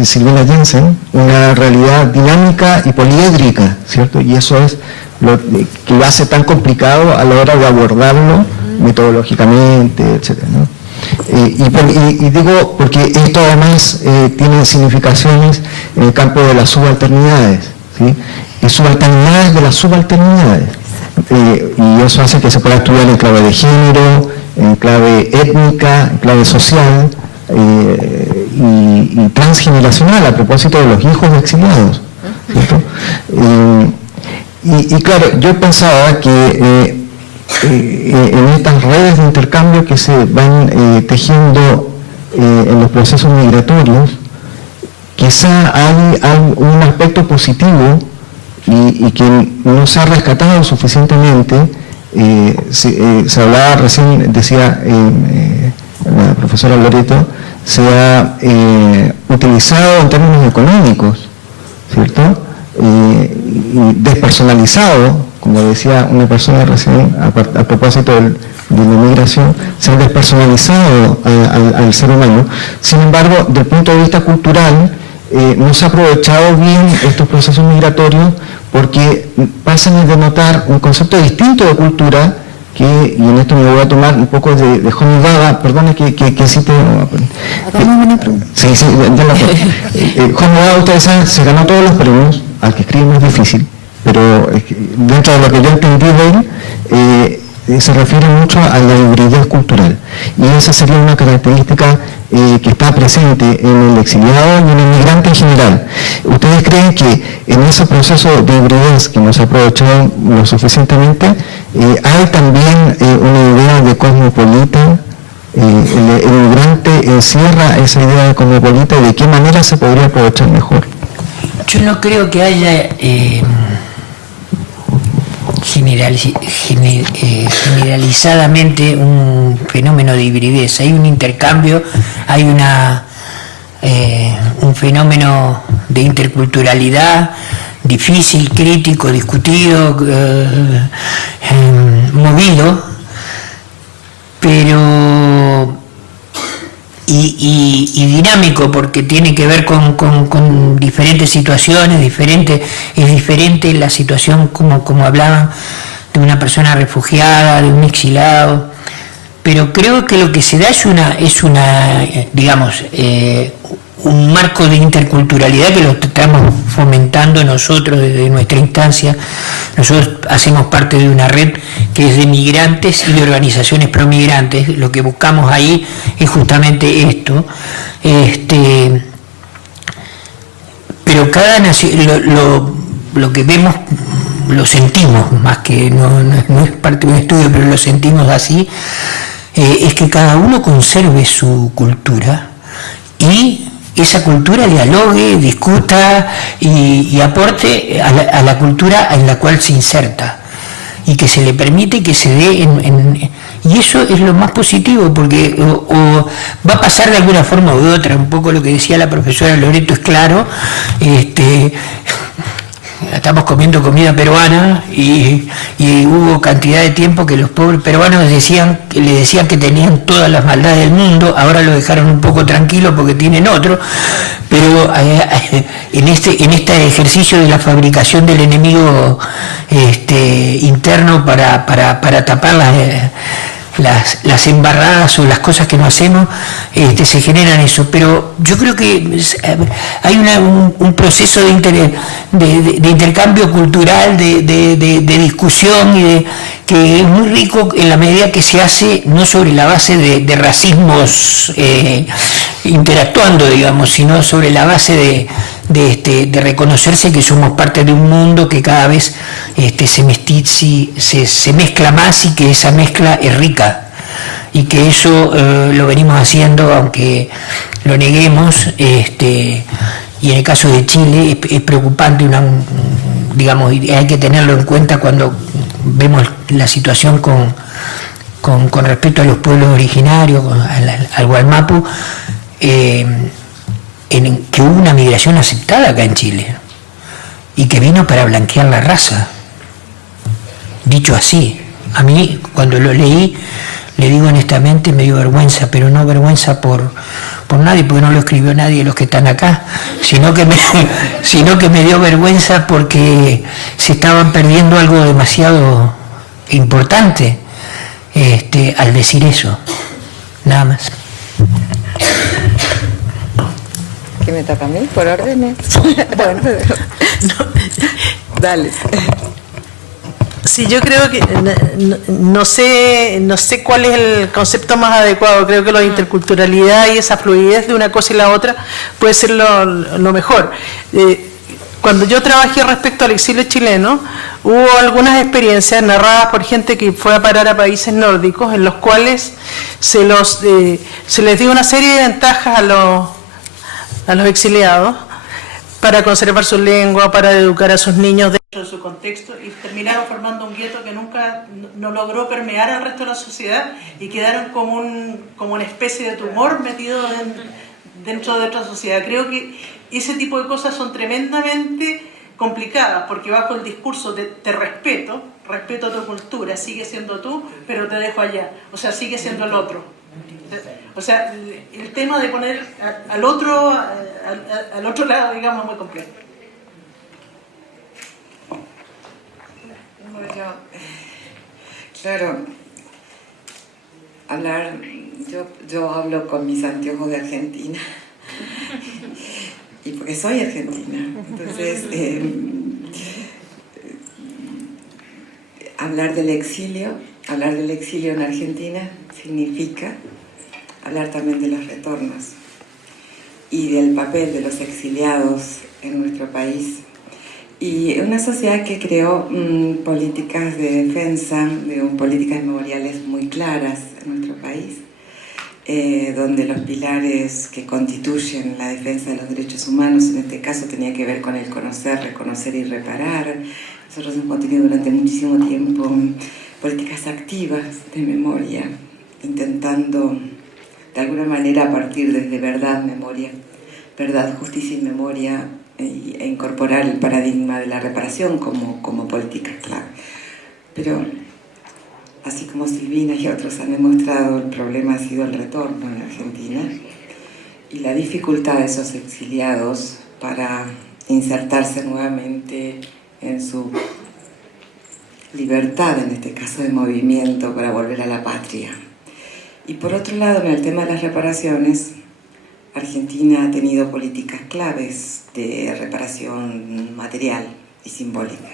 Silvina Jensen, una realidad dinámica y poliédrica, ¿cierto? Y eso es lo que lo hace tan complicado a la hora de abordarlo metodológicamente, etcétera, ¿no? Y digo porque esto además tiene significaciones en el campo de las subalternidades, ¿sí? Y subalternidades de las subalternidades. Y eso hace que se pueda estudiar en clave de género, en clave étnica, en clave social, y transgeneracional a propósito de los hijos de exiliados, ¿cierto? Y claro, yo pensaba que en estas redes de intercambio que se van tejiendo en los procesos migratorios, quizá hay un aspecto positivo y que no se ha rescatado suficientemente. Se hablaba recién, decía la profesora Loreto, se ha utilizado en términos económicos, ¿cierto? Y despersonalizado, como decía una persona recién a propósito de la migración, se ha despersonalizado al ser humano. Sin embargo, desde el punto de vista cultural, no se ha aprovechado bien estos procesos migratorios porque pasan a denotar un concepto distinto de cultura y en esto me voy a tomar un poco de Johnny Baba, perdone que cite... Sí, ya la Johnny Baba, ustedes saben, se ganó todos los premios, al que escribe más difícil, pero dentro de lo que yo entendí de él, se refiere mucho a la hibridez cultural, y esa sería una característica que está presente en el exiliado y en el migrante en general. ¿Ustedes creen que en ese proceso de hibridez que no se ha aprovechado lo suficientemente, hay también una idea de cosmopolita? El migrante encierra esa idea de cosmopolita y de qué manera se podría aprovechar mejor. Yo no creo que haya generalizadamente un fenómeno de hibridez. Hay un intercambio, hay un fenómeno de interculturalidad difícil, crítico, discutido, movido, pero y dinámico, porque tiene que ver con diferentes situaciones, es diferente la situación como hablaban de una persona refugiada, de un exilado, pero creo que lo que se da es una digamos, un marco de interculturalidad que lo estamos fomentando nosotros desde nuestra instancia. Nosotros hacemos parte de una red que es de migrantes y de organizaciones promigrantes. Lo que buscamos ahí es justamente esto, cada nación, lo que vemos, lo sentimos, más que no es parte de un estudio, pero lo sentimos así, es que cada uno conserve su cultura y esa cultura dialogue, discuta y aporte a la cultura en la cual se inserta, y que se le permite que se dé y eso es lo más positivo, porque o va a pasar de alguna forma u otra. Un poco lo que decía la profesora Loreto es claro. Estamos comiendo comida peruana y hubo cantidad de tiempo que los pobres peruanos le decían que tenían todas las maldades del mundo. Ahora lo dejaron un poco tranquilo porque tienen otro, pero en este ejercicio de la fabricación del enemigo interno para tapar las embarradas o las cosas que no hacemos, se generan eso. Pero yo creo que hay un proceso de intercambio cultural, de discusión que es muy rico en la medida que se hace no sobre la base de racismos interactuando, digamos, sino sobre la base de reconocerse que somos parte de un mundo que cada vez se mezcla más, y que esa mezcla es rica, y que eso lo venimos haciendo aunque lo neguemos, y en el caso de Chile es preocupante, digamos, y hay que tenerlo en cuenta cuando vemos la situación con respecto a los pueblos originarios, al Gualmapu, en que hubo una migración aceptada acá en Chile y que vino para blanquear la raza, dicho así. A mí, cuando lo leí, le digo honestamente, me dio vergüenza, pero no vergüenza por nadie, porque no lo escribió nadie de los que están acá, sino que me dio vergüenza porque se estaban perdiendo algo demasiado importante al decir eso. Nada más. ¿Qué me toca a mí? ¿Por órdenes? Bueno, dale. Sí, yo creo que no sé cuál es el concepto más adecuado. Creo que la interculturalidad y esa fluidez de una cosa y la otra puede ser lo mejor. Cuando yo trabajé respecto al exilio chileno, hubo algunas experiencias narradas por gente que fue a parar a países nórdicos, en los cuales se les dio una serie de ventajas a los exiliados para conservar su lengua, para educar a sus niños dentro de su contexto, y terminaron formando un gueto que nunca no logró permear al resto de la sociedad, y quedaron como una especie de tumor metido dentro de otra sociedad. Creo que ese tipo de cosas son tremendamente complicadas, porque bajo el discurso de te respeto a tu cultura, sigue siendo tú, pero te dejo allá, o sea, sigue siendo el otro. O sea, el tema de poner al otro lado, digamos, es muy complejo. Claro, yo hablo con mis anteojos de Argentina, y porque soy argentina, entonces hablar del exilio en Argentina significa hablar también de los retornos y del papel de los exiliados en nuestro país, y una sociedad que creó políticas de defensa, políticas memoriales muy claras en nuestro país, donde los pilares que constituyen la defensa de los derechos humanos, en este caso tenía que ver con el conocer, reconocer y reparar. Nosotros hemos tenido durante muchísimo tiempo políticas activas de memoria, intentando de alguna manera a partir desde verdad, justicia y memoria, e incorporar el paradigma de la reparación como política clave. Pero así como Silvina y otros han demostrado, el problema ha sido el retorno en Argentina y la dificultad de esos exiliados para insertarse nuevamente en su libertad, en este caso de movimiento, para volver a la patria. Y por otro lado, en el tema de las reparaciones, Argentina ha tenido políticas claves de reparación material y simbólica.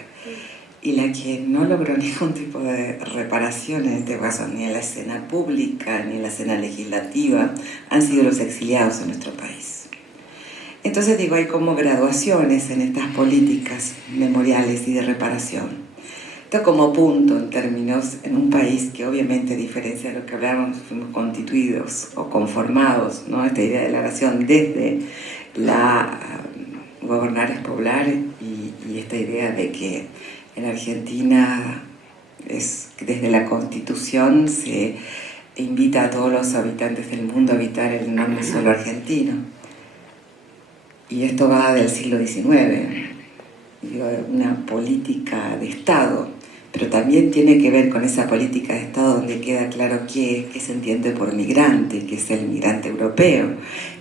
Y la que no logró ningún tipo de reparación, en este caso ni en la escena pública ni en la escena legislativa, han sido los exiliados en nuestro país. Entonces digo, hay como graduaciones en estas políticas memoriales y de reparación. Esto como punto en términos, en un país que obviamente, a diferencia de lo que hablábamos, fuimos constituidos o conformados, ¿no? Esta idea de la nación desde la gobernar es poblar y esta idea de que en Argentina desde la Constitución se invita a todos los habitantes del mundo a habitar el nombre solo argentino. Y esto va del siglo XIX, digo, una política de Estado, pero también tiene que ver con esa política de Estado donde queda claro qué se entiende por migrante, que es el migrante europeo.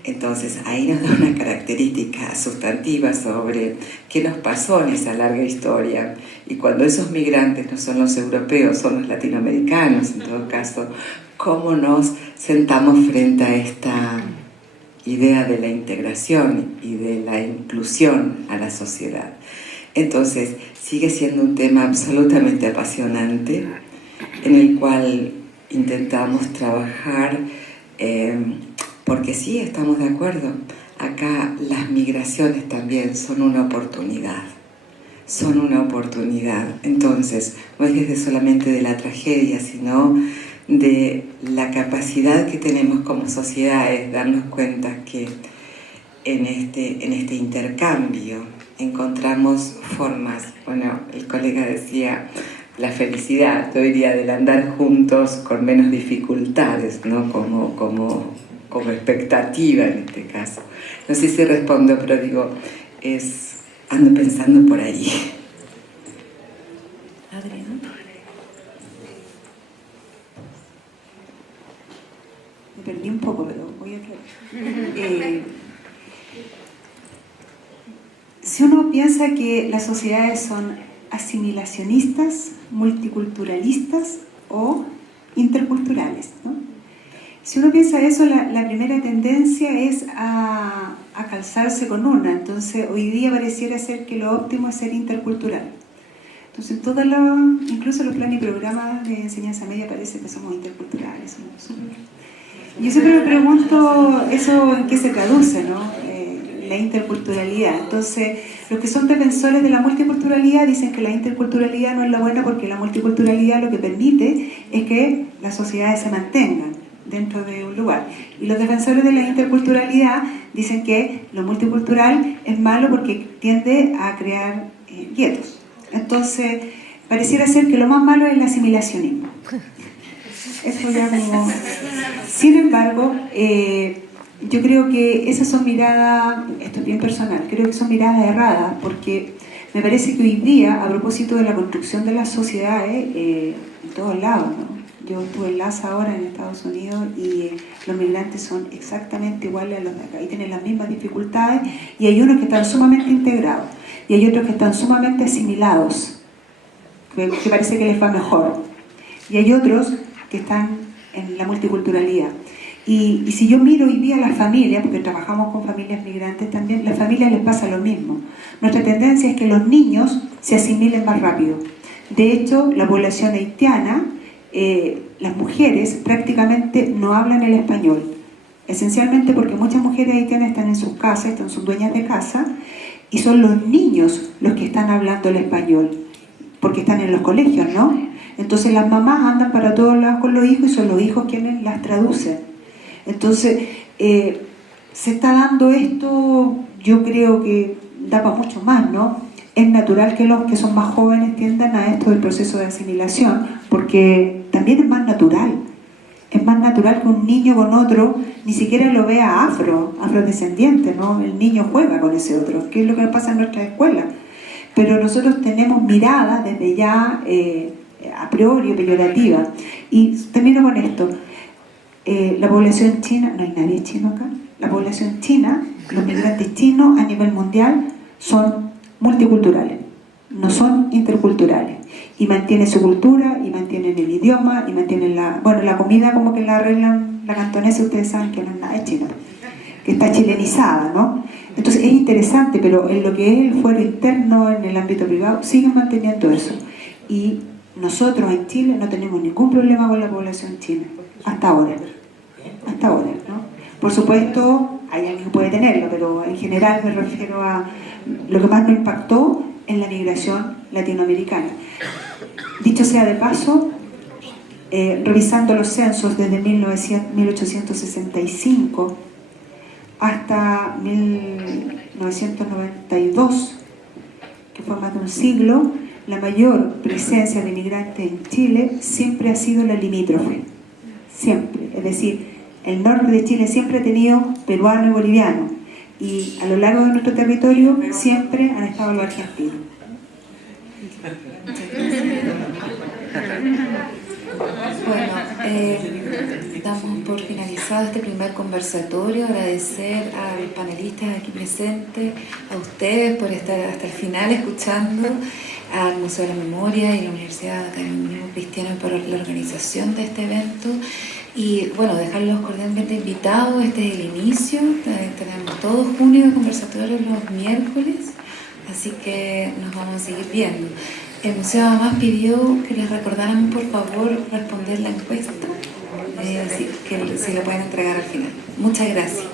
Entonces ahí nos da una característica sustantiva sobre qué nos pasó en esa larga historia. Y cuando esos migrantes no son los europeos, son los latinoamericanos, en todo caso, cómo nos sentamos frente a esta idea de la integración y de la inclusión a la sociedad. Entonces, sigue siendo un tema absolutamente apasionante en el cual intentamos trabajar, porque sí, estamos de acuerdo, acá las migraciones también son una oportunidad, son una oportunidad. Entonces, no es desde solamente de la tragedia, sino de la capacidad que tenemos como sociedades, darnos cuenta que en este intercambio encontramos formas, bueno, el colega decía la felicidad, yo diría del andar juntos con menos dificultades, ¿no? Como expectativa en este caso. No sé si respondo, pero digo, ando pensando por ahí. Adrián. Me perdí un poco, pero voy a aclarar. Si uno piensa que las sociedades son asimilacionistas, multiculturalistas o interculturales, ¿no? Si uno piensa eso, la primera tendencia es a calzarse con una. Entonces, hoy día pareciera ser que lo óptimo es ser intercultural. Entonces, incluso los planes y programas de enseñanza media parece que somos interculturales. Yo siempre me pregunto eso en qué se traduce, ¿no? La interculturalidad. Entonces, los que son defensores de la multiculturalidad dicen que la interculturalidad no es la buena porque la multiculturalidad lo que permite es que las sociedades se mantengan dentro de un lugar. Y los defensores de la interculturalidad dicen que lo multicultural es malo porque tiende a crear guetos. Entonces, pareciera ser que lo más malo es el asimilacionismo. Eso ya como... Sin embargo, yo creo que esas son miradas, esto es bien personal, creo que son miradas erradas, porque me parece que hoy día, a propósito de la construcción de las sociedades, en todos lados, ¿no? Yo estuve en LAS ahora en Estados Unidos y los migrantes son exactamente iguales a los de acá y tienen las mismas dificultades, y hay unos que están sumamente integrados y hay otros que están sumamente asimilados, que parece que les va mejor, y hay otros que están en la multiculturalidad. Y si yo miro hoy día a las familias, porque trabajamos con familias migrantes también, las familias les pasa lo mismo. Nuestra tendencia es que los niños se asimilen más rápido. De hecho, la población haitiana, las mujeres prácticamente no hablan el español. Esencialmente porque muchas mujeres haitianas están en sus casas, son dueñas de casa, y son los niños los que están hablando el español, porque están en los colegios, ¿no? Entonces las mamás andan para todos lados con los hijos y son los hijos quienes las traducen. Entonces, se está dando esto, yo creo que da para mucho más, ¿no? Es natural que los que son más jóvenes tiendan a esto del proceso de asimilación, porque también es más natural. Es más natural que un niño con otro ni siquiera lo vea afrodescendiente, ¿no? El niño juega con ese otro, que es lo que pasa en nuestra escuela. Pero nosotros tenemos miradas desde ya a priori peyorativas. Y termino con esto. La población china, no hay nadie chino acá, la población china, los migrantes chinos a nivel mundial son multiculturales, no son interculturales, y mantienen su cultura, y mantienen el idioma, y mantienen la comida como que la arreglan, la cantonesa, ustedes saben que no es nada de chino, que está chilenizada, ¿no? Entonces es interesante, pero en lo que es el fuero interno, en el ámbito privado, siguen manteniendo eso, y nosotros en Chile no tenemos ningún problema con la población china, hasta ahora, ¿no? Por supuesto, hay alguien que puede tenerlo, pero en general me refiero a lo que más me impactó en la migración latinoamericana. Dicho sea de paso, revisando los censos desde 1865 hasta 1992, que fue más de un siglo, la mayor presencia de inmigrantes en Chile siempre ha sido la limítrofe, siempre, es decir, el norte de Chile siempre ha tenido peruano y boliviano, y a lo largo de nuestro territorio siempre han estado los argentinos. Bueno, damos por finalizado este primer conversatorio. Agradecer a los panelistas aquí presentes, a ustedes por estar hasta el final escuchando, al Museo de la Memoria y la Universidad Academia Cristiana por la organización de este evento. Y bueno, dejarlos cordialmente invitados. Este es el inicio. Tenemos todo junio de conversatorios los miércoles, así que nos vamos a seguir viendo. El museo además pidió que les recordáramos por favor responder la encuesta, que se la pueden entregar al final. Muchas gracias.